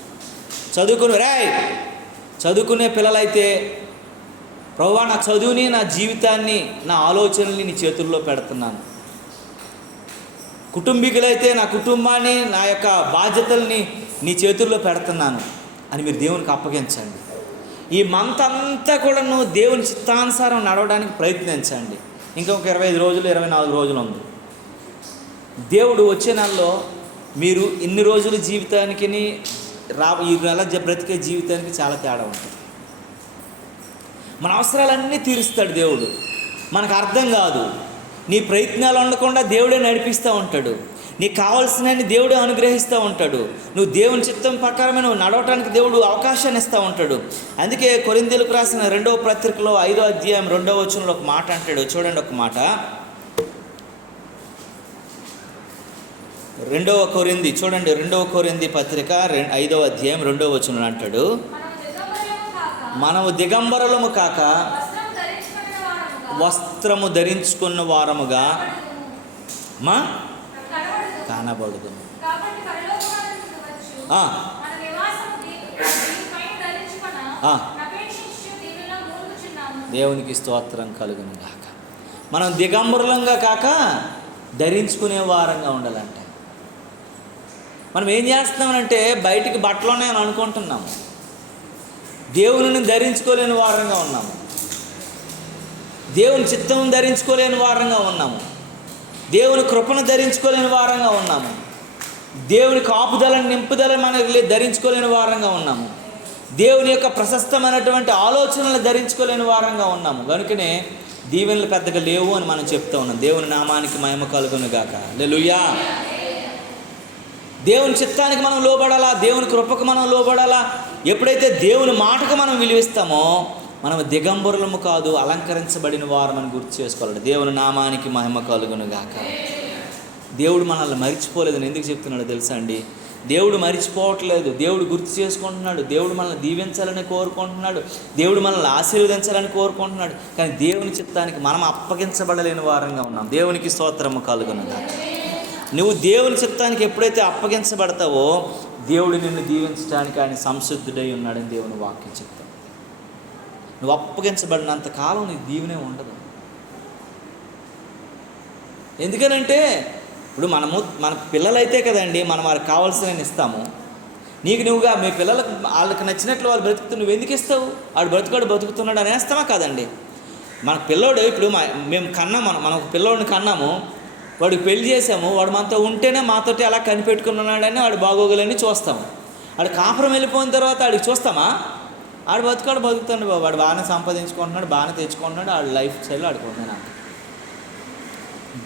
చదువుకునే పిల్లలైతే ప్రభువా, నా చదువుని, నా జీవితాన్ని, నా ఆలోచనల్ని నీ చేతుల్లో పెడుతున్నాను. కుటుంబీకులైతే నా కుటుంబాన్ని, నా యొక్క బాధ్యతల్ని నీ చేతుల్లో పెడుతున్నాను అని మీరు దేవునికి అప్పగించండి. ఈ మంత్ అంతా కూడా నువ్వు దేవుని చిత్తానుసారం నడవడానికి ప్రయత్నించండి. ఇంకొక 25 రోజులు 24 రోజులు ఉంది. దేవుడు వచ్చే నెలలో మీరు ఇన్ని రోజుల జీవితానికి ఈ నెల బ్రతికే జీవితానికి చాలా తేడా ఉంటుంది. మన అవసరాలన్నీ తీరుస్తాడు దేవుడు. మనకు అర్థం కాదు. నీ ప్రయత్నాలు ఉండకుండా దేవుడే నడిపిస్తూ ఉంటాడు. నీకు కావాల్సినన్ని దేవుడే అనుగ్రహిస్తూ ఉంటాడు. నువ్వు దేవుని చిత్తం ప్రకారమే నువ్వు నడవటానికి దేవుడు అవకాశాన్ని ఇస్తూ ఉంటాడు. అందుకే కొరింథీయులకు రాసిన 2వ పత్రికలో 5వ అధ్యాయం 2వ వచనంలో ఒక మాట అంటాడు. చూడండి ఒక మాట. రెండవ కొరింథీ చూడండి, 2వ కొరింథీ పత్రిక 5వ అధ్యాయం 2వ వచనం అంటాడు, మనము దిగంబరులము కాక వస్త్రము ధరించుకున్న వారముగా మా కనబడదు. దేవునికి స్తోత్రం కలుగును గాక. మనం దిగంబరులంగా కాక ధరించుకునే వారంగా ఉండాలంట. మనం ఏం చేస్తున్నామంటే బయటికి బట్టలు ఉన్నాయని అనుకుంటున్నాము, దేవుని ధరించుకోలేని వారంగా ఉన్నాము, దేవుని చిత్తం ధరించుకోలేని వారంగా ఉన్నాము, దేవుని కృపను ధరించుకోలేని వారంగా ఉన్నాము, దేవుని కాపుదలను నింపుదలను మనకి ధరించుకోలేని వారంగా ఉన్నాము, దేవుని యొక్క ప్రశస్తమైనటువంటి ఆలోచనలు ధరించుకోలేని వారంగా ఉన్నాము. కనుకనే దీవెనలు పెద్దగా లేవు అని మనం చెప్తా ఉన్నాం. దేవుని నామానికి మహిమ కలుగును గాక. హల్లెలూయా. దేవుని చిత్తానికి మనం లోబడాలా, దేవుని కృపకు మనం లోబడాలా. ఎప్పుడైతే దేవుని మాటకు మనం విలువిస్తామో మనం దిగంబరులము కాదు, అలంకరించబడిన వారమని గుర్తు చేసుకోవాలి. దేవుని నామానికి మహిమ కలుగును గాక. దేవుడు మనల్ని మరిచిపోలేదని ఎందుకు చెప్తున్నాడో తెలుసా అండి? దేవుడు మరిచిపోవట్లేదు, దేవుడు గుర్తు చేసుకుంటున్నాడు, దేవుడు మనల్ని దీవించాలని కోరుకుంటున్నాడు, దేవుడు మనల్ని ఆశీర్వదించాలని కోరుకుంటున్నాడు. కానీ దేవుని చిత్తానికి మనం అప్పగించబడలేని వారంగా ఉన్నాం. దేవునికి స్తోత్రము కలుగును గాక. నువ్వు దేవుని చిత్తానికి ఎప్పుడైతే అప్పగించబడతావో దేవుడు నిన్ను దీవించడానికి ఆయన సంసిద్ధుడై ఉన్నాడని దేవుని వాక్యం చెప్తాం. నువ్వు అప్పగించబడినంత కాలం నీ దీవెనే ఉండదు. ఎందుకనంటే ఇప్పుడు మన పిల్లలైతే కదండి మనం వారికి కావాల్సిన ఇస్తాము. నువ్వుగా మీ పిల్లలకు వాళ్ళకి నచ్చినట్లు వాళ్ళు బ్రతుకుతూ నువ్వు ఎందుకు ఇస్తావు? వాడు బతుకుతున్నాడు అనేస్తామా కాదండి? మన పిల్లోడు ఇప్పుడు మేము మనం ఒక పిల్లోడిని కన్నాము, వాడికి పెళ్లి చేసాము, వాడు మనతో ఉంటేనే మాతోటి అలా కనిపెట్టుకున్నాడని వాడు బాగోగులని చూస్తాము. వాడు కాపురం వెళ్ళిపోయిన తర్వాత వాడికి చూస్తామా? వాడు బతుకుతాడు, వాడు బాగానే సంపాదించుకుంటున్నాడు, బాగానే తెచ్చుకుంటున్నాడు, వాడు లైఫ్ స్టైల్ ఆడుకుంటున్నాడు. నాకు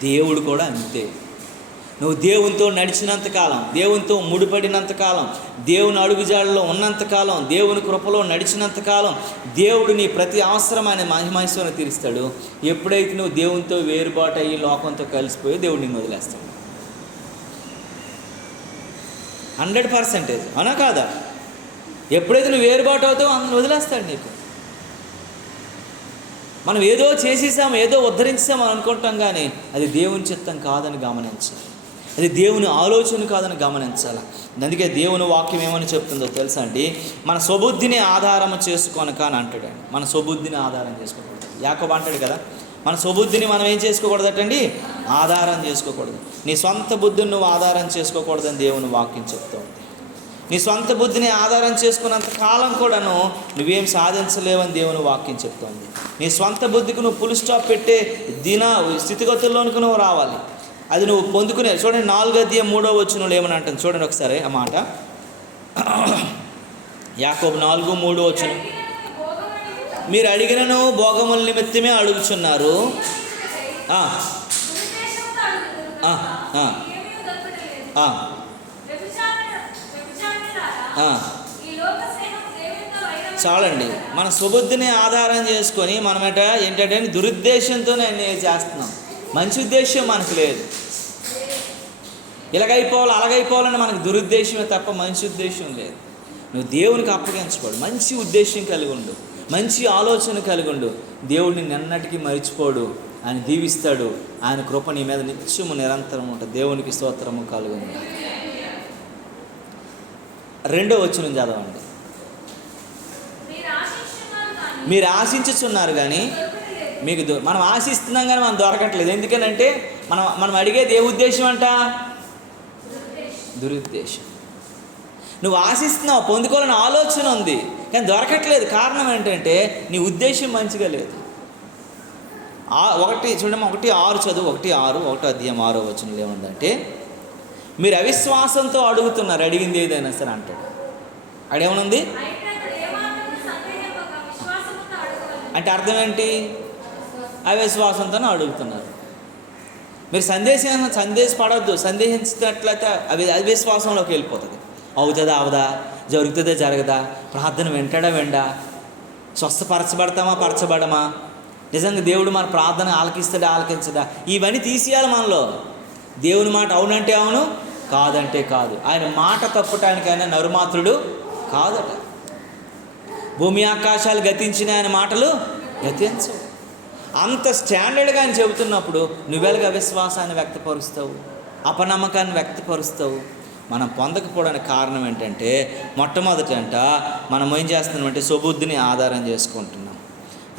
దేవుడు కూడా అంతే. నువ్వు దేవునితో నడిచినంతకాలం, దేవునితో ముడిపడినంతకాలం, దేవుని అడుగుజాడలో ఉన్నంతకాలం, దేవుని కృపలో నడిచినంతకాలం దేవుడు నీ ప్రతి అవసరమైన మహిమైశ్వర్యం తీరుస్తాడు. ఎప్పుడైతే నువ్వు దేవునితో వేరుబాటు అయ్యి లోకంతో కలిసిపోయి దేవుడు నిన్ను వదిలేస్తాడు. 100% అవునా కాదా? ఎప్పుడైతే నువ్వు వేరుబాటు అవుతావో అందులో వదిలేస్తాడు నీకు. మనం ఏదో చేసేసాము, ఏదో ఉద్ధరించాము అని అనుకుంటాం, కానీ అది దేవుని చిత్తం కాదని గమనించాలి, అది దేవుని ఆలోచన కాదని గమనించాలి. అందుకే దేవుని వాక్యం ఏమని చెప్తుందో తెలుసా అండి? మన స్వబుద్ధిని ఆధారం చేసుకోనక అని అంటాడు. మన స్వబుద్ధిని ఆధారం చేసుకోకూడదు. యాకోబు అంటాడు కదా, మన స్వబుద్ధిని మనం ఏం చేసుకోకూడదటండి? ఆధారం చేసుకోకూడదు. నీ సొంత బుద్ధిని నువ్వు ఆధారం చేసుకోకూడదని దేవుని వాక్యం చెప్తూ ఉంది. నీ సొంత బుద్ధిని ఆధారం చేసుకున్నంత కాలం కూడాను నువ్వేం సాధించలేవని దేవుని వాక్యం చెప్తోంది. నీ సొంత బుద్ధికి నువ్వు ఫుల్ స్టాప్ పెట్టే స్థితిగతుల్లోనికి నువ్వు రావాలి. అది నువ్వు పొందుకునే. చూడండి 4వ అధ్యాయం 3వ వచనంలో ఏమని అంటుంది చూడండి ఒకసారి ఆ మాట. యాకోబు 4:3 వచనం, మీరు అడిగినను భోగముల నిమిత్తమే అడుగుచున్నారు, చాలండి. మన స్వబుద్ధిని ఆధారం చేసుకొని మనమట ఏంటంటే దురుద్దేశంతోనే అన్నీ చేస్తున్నాం. మంచి ఉద్దేశం మనకు లేదు. ఇలాగైపోవాలి అలాగైపోవాలని మనకు దురుద్దేశమే తప్ప మంచి ఉద్దేశం లేదు. నువ్వు దేవునికి అప్పగించబడు, మంచి ఉద్దేశం కలిగి ఉండు, మంచి ఆలోచన కలిగి ఉండు. దేవుడిని నిన్నటికీ మరిచిపోడు, ఆయన దీవిస్తాడు. ఆయన కృప నీ మీద నిత్యము నిరంతరం ఉంటుంది. దేవునికి స్తోత్రము కలుగును. 2వ వచనం చదవండి. మీరు ఆశించుచున్నారు కానీ మీకు మనం ఆశిస్తున్నాం కానీ మనం దొరకట్లేదు. ఎందుకనంటే మనం అడిగేది ఏ ఉద్దేశం అంట? దురుద్దేశం. నువ్వు ఆశిస్తున్నావు, పొందుకోవాలని ఆలోచన ఉంది కానీ దొరకట్లేదు. కారణం ఏంటంటే నీ ఉద్దేశం మంచిగా లేదు. 1:6 చదువు. 1:6 అధ్యాయం 6వ వచనంలో ఏముందంటే, మీరు అవిశ్వాసంతో అడుగుతున్నారు, అడిగింది ఏదైనా సరే అంటాడు. అక్కడేమనుంది అంటే అర్థం ఏంటి? అవిశ్వాసంతోనే అడుగుతున్నారు. మీరు సందేశపడద్దు. సందేహించినట్లయితే అవిశ్వాసంలోకి వెళ్ళిపోతుంది. అవుతుందా అవదా, జరుగుతుందా జరగదా, ప్రార్థన వింటా, పరచబడమా, నిజంగా దేవుడు మన ప్రార్థన ఆలకిస్తాడా ఆలకించడా, ఇవన్నీ తీసేయాలి మనలో. దేవుని మాట అవునంటే అవును, కాదంటే కాదు. ఆయన మాట తప్పటానికి ఆయన నరుమాత్రుడు కాదట. భూమి ఆకాశాలు గతించిన ఆయన మాటలు గతించవు. అంత స్టాండర్డ్గా ఆయన చెబుతున్నప్పుడు నువ్వెలాగ అవిశ్వాసాన్ని వ్యక్తపరుస్తావు, అపనమ్మకాన్ని వ్యక్తపరుస్తావు? మనం పొందకపోవడానికి కారణం ఏంటంటే, మొట్టమొదటంట మనం ఏం చేస్తున్నామంటే సుబుద్ధిని ఆధారం చేసుకుంటున్నాం.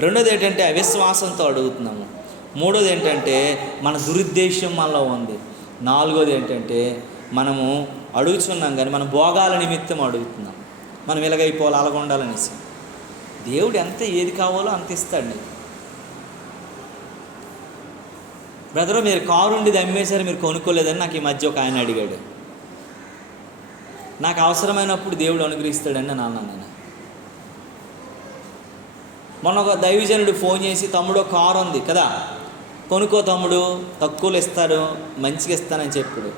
రెండోది ఏంటంటే అవిశ్వాసంతో అడుగుతున్నాము. మూడోది ఏంటంటే మన దురుద్దేశం మనలో ఉంది. నాలుగోది ఏంటంటే మనము అడుగుతున్నాం కానీ మన భోగాల నిమిత్తం అడుగుతున్నాం. మనం ఇలాగైపోవాలి, అలాగ ఉండాలనేసి. దేవుడు ఎంత ఏది కావాలో అంత ఇస్తాడు నీకు. బ్రదరు, మీరు కారు ఉండేది అమ్మేశారు, మీరు కొనుక్కోలేదని నాకు ఈ మధ్య ఒక ఆయన అడిగాడు. నాకు అవసరమైనప్పుడు దేవుడు అనుగ్రహిస్తాడని నేను అన్నాను. నేను మొన్న ఒక దైవజనుడు ఫోన్ చేసి, తమ్ముడు కారు ఉంది కదా, కొనుక్కో తమ్ముడు, తక్కువలు ఇస్తారు, మంచిగా ఇస్తానని చెప్పాడు.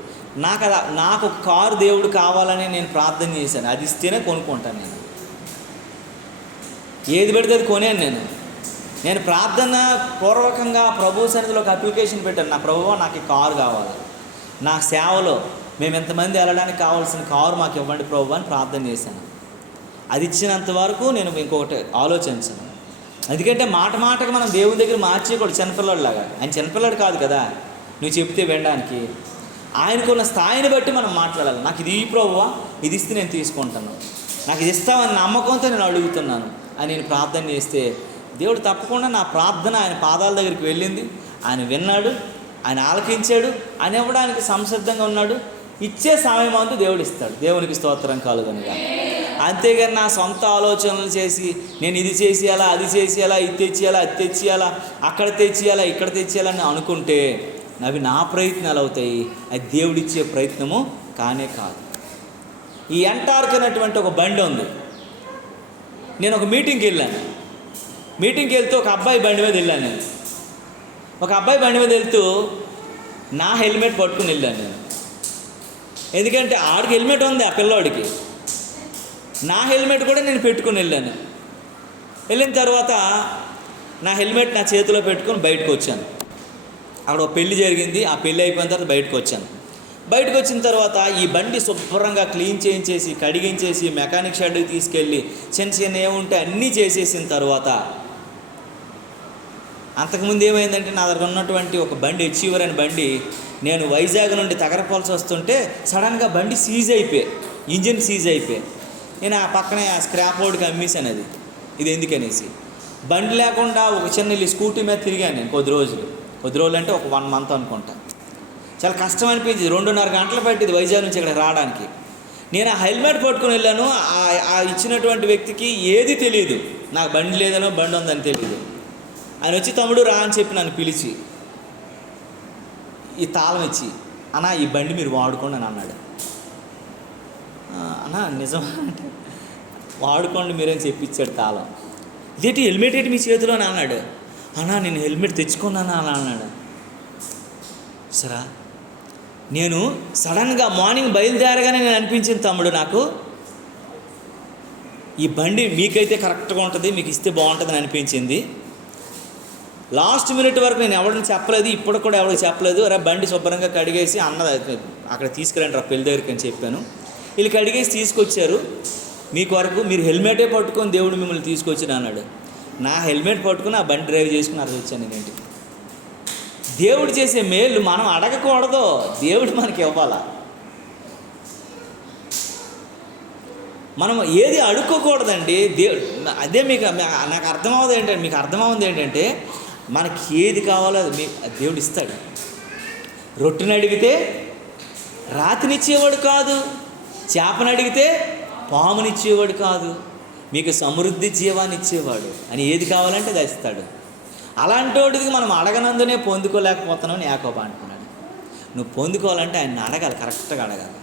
నాకు ఒక కారు దేవుడు కావాలని నేను ప్రార్థన చేశాను. అది ఇస్తేనే కొనుక్కుంటాను. నేను ఏది పెడితే అది కొనేను. నేను ప్రార్థన పూర్వకంగా ప్రభు సన్నిధిలో ఒక అప్లికేషన్ పెట్టాను. నా ప్రభువా, నాకు ఈ కారు కావాలి, నా సేవలో మేము ఎంతమంది వెళ్ళడానికి కావాల్సిన కారు మాకు ఇవ్వండి ప్రభు అని ప్రార్థన చేశాను. అది ఇచ్చినంత వరకు నేను ఇంకొకటి ఆలోచించాను. ఎందుకంటే మాటకు మనం దేవుని దగ్గర మార్చేయకూడదు చిన్నపిల్లడిలాగా. ఆయన చిన్నపిల్లడు కాదు కదా, నువ్వు చెప్తే వినడానికి. ఆయనకున్న స్థాయిని బట్టి మనం మాట్లాడాలి. నాకు ఇది ప్రభువా, ఇది ఇస్తే నేను తీసుకుంటాను, నాకు ఇది ఇస్తామని నమ్మకంతో నేను అడుగుతున్నాను అని నేను ప్రార్థన చేస్తే దేవుడు తప్పకుండా నా ప్రార్థన ఆయన పాదాల దగ్గరికి వెళ్ళింది. ఆయన విన్నాడు, ఆయన ఆలకించాడు, ఆయన ఇవ్వడానికి సంసిద్ధంగా ఉన్నాడు. ఇచ్చే సమయం అంతా దేవుడు ఇస్తాడు. దేవునికి స్తోత్రం కలుగునుగా. అంతేగాని నా సొంత ఆలోచనలు చేసి నేను ఇది చేసేయాలా, అది చేసేయాలా, ఇది తెచ్చేయాలా, అది తెచ్చేయాలా, అక్కడ తెచ్చేయాలా, ఇక్కడ తెచ్చేయాలని అనుకుంటే అవి నా ప్రయత్నాలు అవుతాయి. అది దేవుడిచ్చే ప్రయత్నము కానే కాదు. ఈ ఎంటార్క్ అనేటువంటి ఒక బండి ఉంది. నేను ఒక మీటింగ్కి వెళ్ళాను. మీటింగ్కి వెళ్తూ ఒక అబ్బాయి బండి మీద వెళ్ళాను. నేను ఒక అబ్బాయి బండి మీద వెళ్తూ నా హెల్మెట్ పట్టుకుని వెళ్ళాను నేను. ఎందుకంటే ఆడికి హెల్మెట్ ఉంది, ఆ పిల్లవాడికి. నా హెల్మెట్ కూడా నేను పెట్టుకుని వెళ్ళాను. వెళ్ళిన తర్వాత నా హెల్మెట్ నా చేతిలో పెట్టుకొని బయటకు వచ్చాను. అక్కడ ఒక పెళ్లి జరిగింది. ఆ పెళ్ళి అయిపోయిన తర్వాత బయటకు వచ్చాను. బయటకు వచ్చిన తర్వాత ఈ బండి శుభ్రంగా క్లీన్ చేయించేసి, కడిగించేసి, మెకానిక్ షెడ్కి తీసుకెళ్ళి చిన్న ఏముంటే అన్నీ చేసేసిన తర్వాత అంతకుముందు ఏమైందంటే, నా దగ్గర ఉన్నటువంటి ఒక బండి అచీవర్ అనే బండి నేను వైజాగ్ నుండి తగరపాల్సి వస్తుంటే సడన్గా బండి సీజ్ అయిపోయి, ఇంజిన్ సీజ్ అయిపోయి, నేను ఆ పక్కనే ఆ స్క్రాప్ రోడ్కి అమ్మేశాను. ఇది ఎందుకనేసి బండి లేకుండా ఒక చిన్న స్కూటీ మీద తిరిగాను నేను కొద్ది రోజులు అంటే ఒక 1 month అనుకుంటా. చాలా కష్టం అనిపించింది. 2.5 గంటలు పట్టింది వైజాగ్ నుంచి ఇక్కడ రావడానికి. నేను ఆ హెల్మెట్ పట్టుకుని వెళ్ళాను. ఆ ఇచ్చినటువంటి వ్యక్తికి ఏది తెలియదు, నాకు బండి లేదనో బండి ఉందని తెలియదు. ఆయన వచ్చి తమ్ముడు రా అని చెప్పి నన్ను పిలిచి ఈ తాళం ఇచ్చి, అన్నా ఈ బండి మీరు వాడుకోండి అని అన్నాడు. అన్నా నిజమా అంటే, వాడుకోండి మీరని చెప్పిచ్చాడు తాళం. ఇదేంటి హెల్మెట్ ఏంటి మీ చేతిలో అని అన్నాడు. అన్నా నేను హెల్మెట్ తెచ్చుకున్నానా అని అన్నాడు. సరా, నేను సడన్గా మార్నింగ్ బయలుదేరగానే నేను అనిపించింది, తమ్ముడు నాకు ఈ బండి మీకైతే కరెక్ట్గా ఉంటుంది, మీకు ఇస్తే బాగుంటుందని అనిపించింది. లాస్ట్ మినిట్ వరకు నేను ఎవరిని చెప్పలేదు, ఇప్పుడు కూడా ఎవరికి చెప్పలేదు. అరే బండి శుభ్రంగా కడిగేసి అక్కడ తీసుకురండి రా పెళ్లి దగ్గరికి అని చెప్పాను. వీళ్ళు కడిగేసి తీసుకొచ్చారు. మీకు వరకు మీరు హెల్మెటే పట్టుకొని దేవుడు మిమ్మల్ని తీసుకొచ్చిన అన్నాడు. నా హెల్మెట్ పట్టుకుని ఆ బండి డ్రైవ్ చేసుకుని అర్థం వచ్చాను నేను ఇంటికి. దేవుడు చేసే మేలు మనం అడగకూడదు, దేవుడు మనకి ఇవ్వాలా. మనం ఏది అడుక్కోకూడదండి. అదే నాకు అర్థమవుతుంది ఏంటంటే, మీకు అర్థమవుతుంది ఏంటంటే, మనకి ఏది కావాలో అది దేవుడు ఇస్తాడు. రొట్టెని అడిగితే రాతినిచ్చేవాడు కాదు, చేపను అడిగితే పామునిచ్చేవాడు కాదు, మీకు సమృద్ధి జీవాన్ని ఇచ్చేవాడు అని ఏది కావాలంటే అది ఇస్తాడు. అలాంటి వాడికి మనం అడగనందునే పొందుకోలేకపోతున్నామని యాకోబు అంటున్నాడు. నువ్వు పొందుకోవాలంటే ఆయన అడగాలి, కరెక్ట్గా అడగాలి.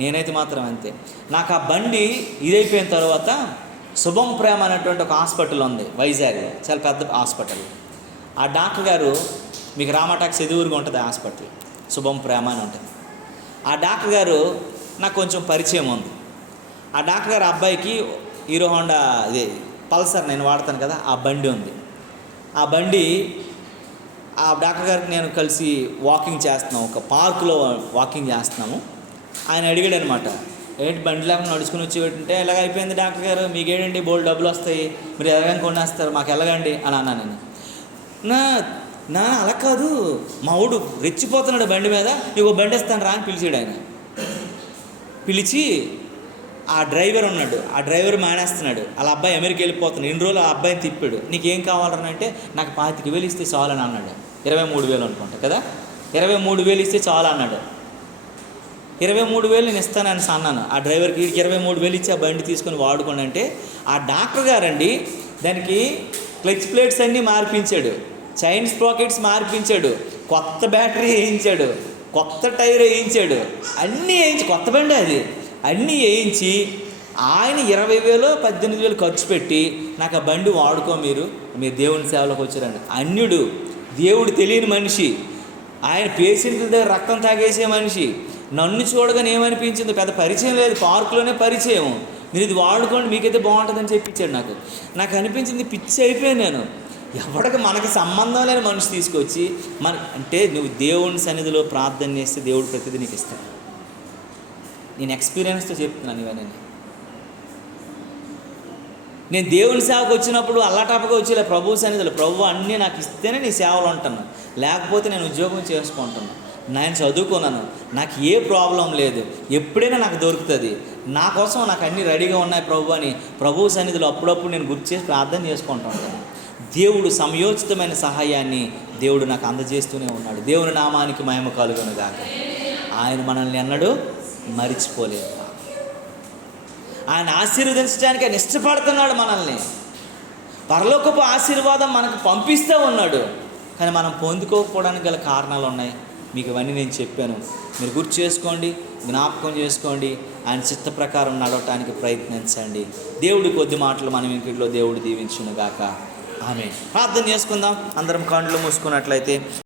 నేనైతే మాత్రం అంతే. నాకు ఆ బండి ఇదైపోయిన తర్వాత శుభం ప్రేమ అనేటువంటి ఒక హాస్పిటల్ ఉంది వైజాగ్లో, చాలా పెద్ద హాస్పిటల్. ఆ డాక్టర్ గారు, మీకు రామటాక్స్ ఎదురుగా ఉంటుంది ఆ హాస్పిటల్, శుభం ప్రేమ అని ఉంటుంది. ఆ డాక్టర్ గారు నాకు కొంచెం పరిచయం ఉంది. ఆ డాక్టర్ గారు అబ్బాయికి హీరో హోండా పల్సర్ నేను వాడతాను కదా, ఆ బండి ఉంది. ఆ బండి ఆ డాక్టర్ గారికి నేను కలిసి వాకింగ్ చేస్తున్నాం, ఒక పార్కులో వాకింగ్ చేస్తున్నాము. ఆయన అడిగాడు అనమాట, ఏంటి బండి లేకుండా నడుచుకుని వచ్చేటంటే, ఎలాగ అయిపోయింది డాక్టర్ గారు, మీకేంటండి బోల్డ్ డబ్బులు వస్తాయి, మీరు ఎలాగని కొనేస్తారు, మాకు ఎలాగండి అని అన్నా నేను. నా అలా కాదు, మా ఊడు రెచ్చిపోతున్నాడు బండి మీద, నీకు బండి ఇస్తాను రా అని పిలిచాడు ఆయన. పిలిచి ఆ డ్రైవర్ ఉన్నాడు, ఆ డ్రైవర్ మానేస్తున్నాడు, అలా అబ్బాయి అమెరికా వెళ్ళిపోతున్నాడు, ఇన్ని రోజులు ఆ అబ్బాయిని తిప్పాడు, నీకు ఏం కావాలని అంటే, నాకు 25,000 ఇస్తే చాలని అన్నాడు. 23,000 అనుకుంటా కదా, 23,000 ఇస్తే చాలు అన్నాడు. 23,000 నేను ఇస్తానని అన్నాను ఆ డ్రైవర్కి. 23,000 ఇచ్చి ఆ బండి తీసుకొని వాడుకోండి అంటే, ఆ డాక్టర్ గారండి దానికి క్లచ్ ప్లేట్స్ అన్నీ మార్పించాడు, చైన్ స్ప్రాకెట్స్ మార్పించాడు, కొత్త బ్యాటరీ వేయించాడు, కొత్త టైర్ వేయించాడు, అన్నీ వేయించి, కొత్త బండి అది, అన్నీ వేయించి ఆయన 20,000 18,000 ఖర్చు పెట్టి, నాకు ఆ బండి వాడుకో, మీరు దేవుని సేవలోకి వచ్చారండి. అన్యుడు, దేవుడు తెలియని మనిషి, ఆయన పేషెంట్ల దగ్గర రక్తం తాగేసే మనిషి. నన్ను చూడగానే ఏమనిపించింది, పెద్ద పరిచయం లేదు, పార్కులోనే పరిచయం, మీరు ఇది వాడుకోండి మీకైతే బాగుంటుందని చెప్పించాడు. నాకు అనిపించింది, పిచ్చి అయిపోయాను నేను. ఎవరికి మనకి సంబంధం లేని మనిషి తీసుకొచ్చి అంటే నువ్వు దేవుని సన్నిధిలో ప్రార్థన చేస్తే దేవుడు ప్రతిదీ నీకు ఇస్తాడు. నేను ఎక్స్పీరియన్స్తో చెప్తున్నాను ఇవన్నీ. నేను దేవుని సేవకు వచ్చినప్పుడు అల్లాటాపగా వచ్చేలే, ప్రభు సన్నిధిలో ప్రభు అన్నీ నాకు ఇస్తేనే నీ సేవలు ఉంటాను, లేకపోతే నేను ఉద్యోగం చేసుకుంటాను, నేను చదువుకున్నాను, నాకు ఏ ప్రాబ్లం లేదు, ఎప్పుడైనా నాకు దొరుకుతుంది, నా కోసం నాకు అన్నీ రెడీగా ఉన్నాయి ప్రభు అని ప్రభు సన్నిధిలో అప్పుడప్పుడు నేను గుర్తు చేసి ప్రార్థన చేసుకుంటూ ఉంటాను. దేవుడు సమయోచితమైన సహాయాన్ని దేవుడు నాకు అందజేస్తూనే ఉన్నాడు. దేవుని నామానికి మహిమ కలుగును గాక. ఆయన మనల్ని ఎన్నడూ మరిచిపోలేదు. ఆయన ఆశీర్వదించడానికి ఆయన ఇష్టపడుతున్నాడు మనల్ని. పరలోకపు ఆశీర్వాదం మనకు పంపిస్తూ ఉన్నాడు, కానీ మనం పొందుకోకపోవడానికి గల కారణాలు ఉన్నాయి. మీకు ఇవన్నీ నేను చెప్పాను, మీరు గుర్తు చేసుకోండి, జ్ఞాపకం చేసుకోండి, ఆయన చిత్త ప్రకారం నడవటానికి ప్రయత్నించండి. దేవుడి కొద్ది మాటలు మనం ఇంట్లో దేవుడు దీవించును గాక. ఆమేన్. ప్రార్థన చేసుకుందాం, అందరం కళ్ళు మూసుకున్నట్లయితే.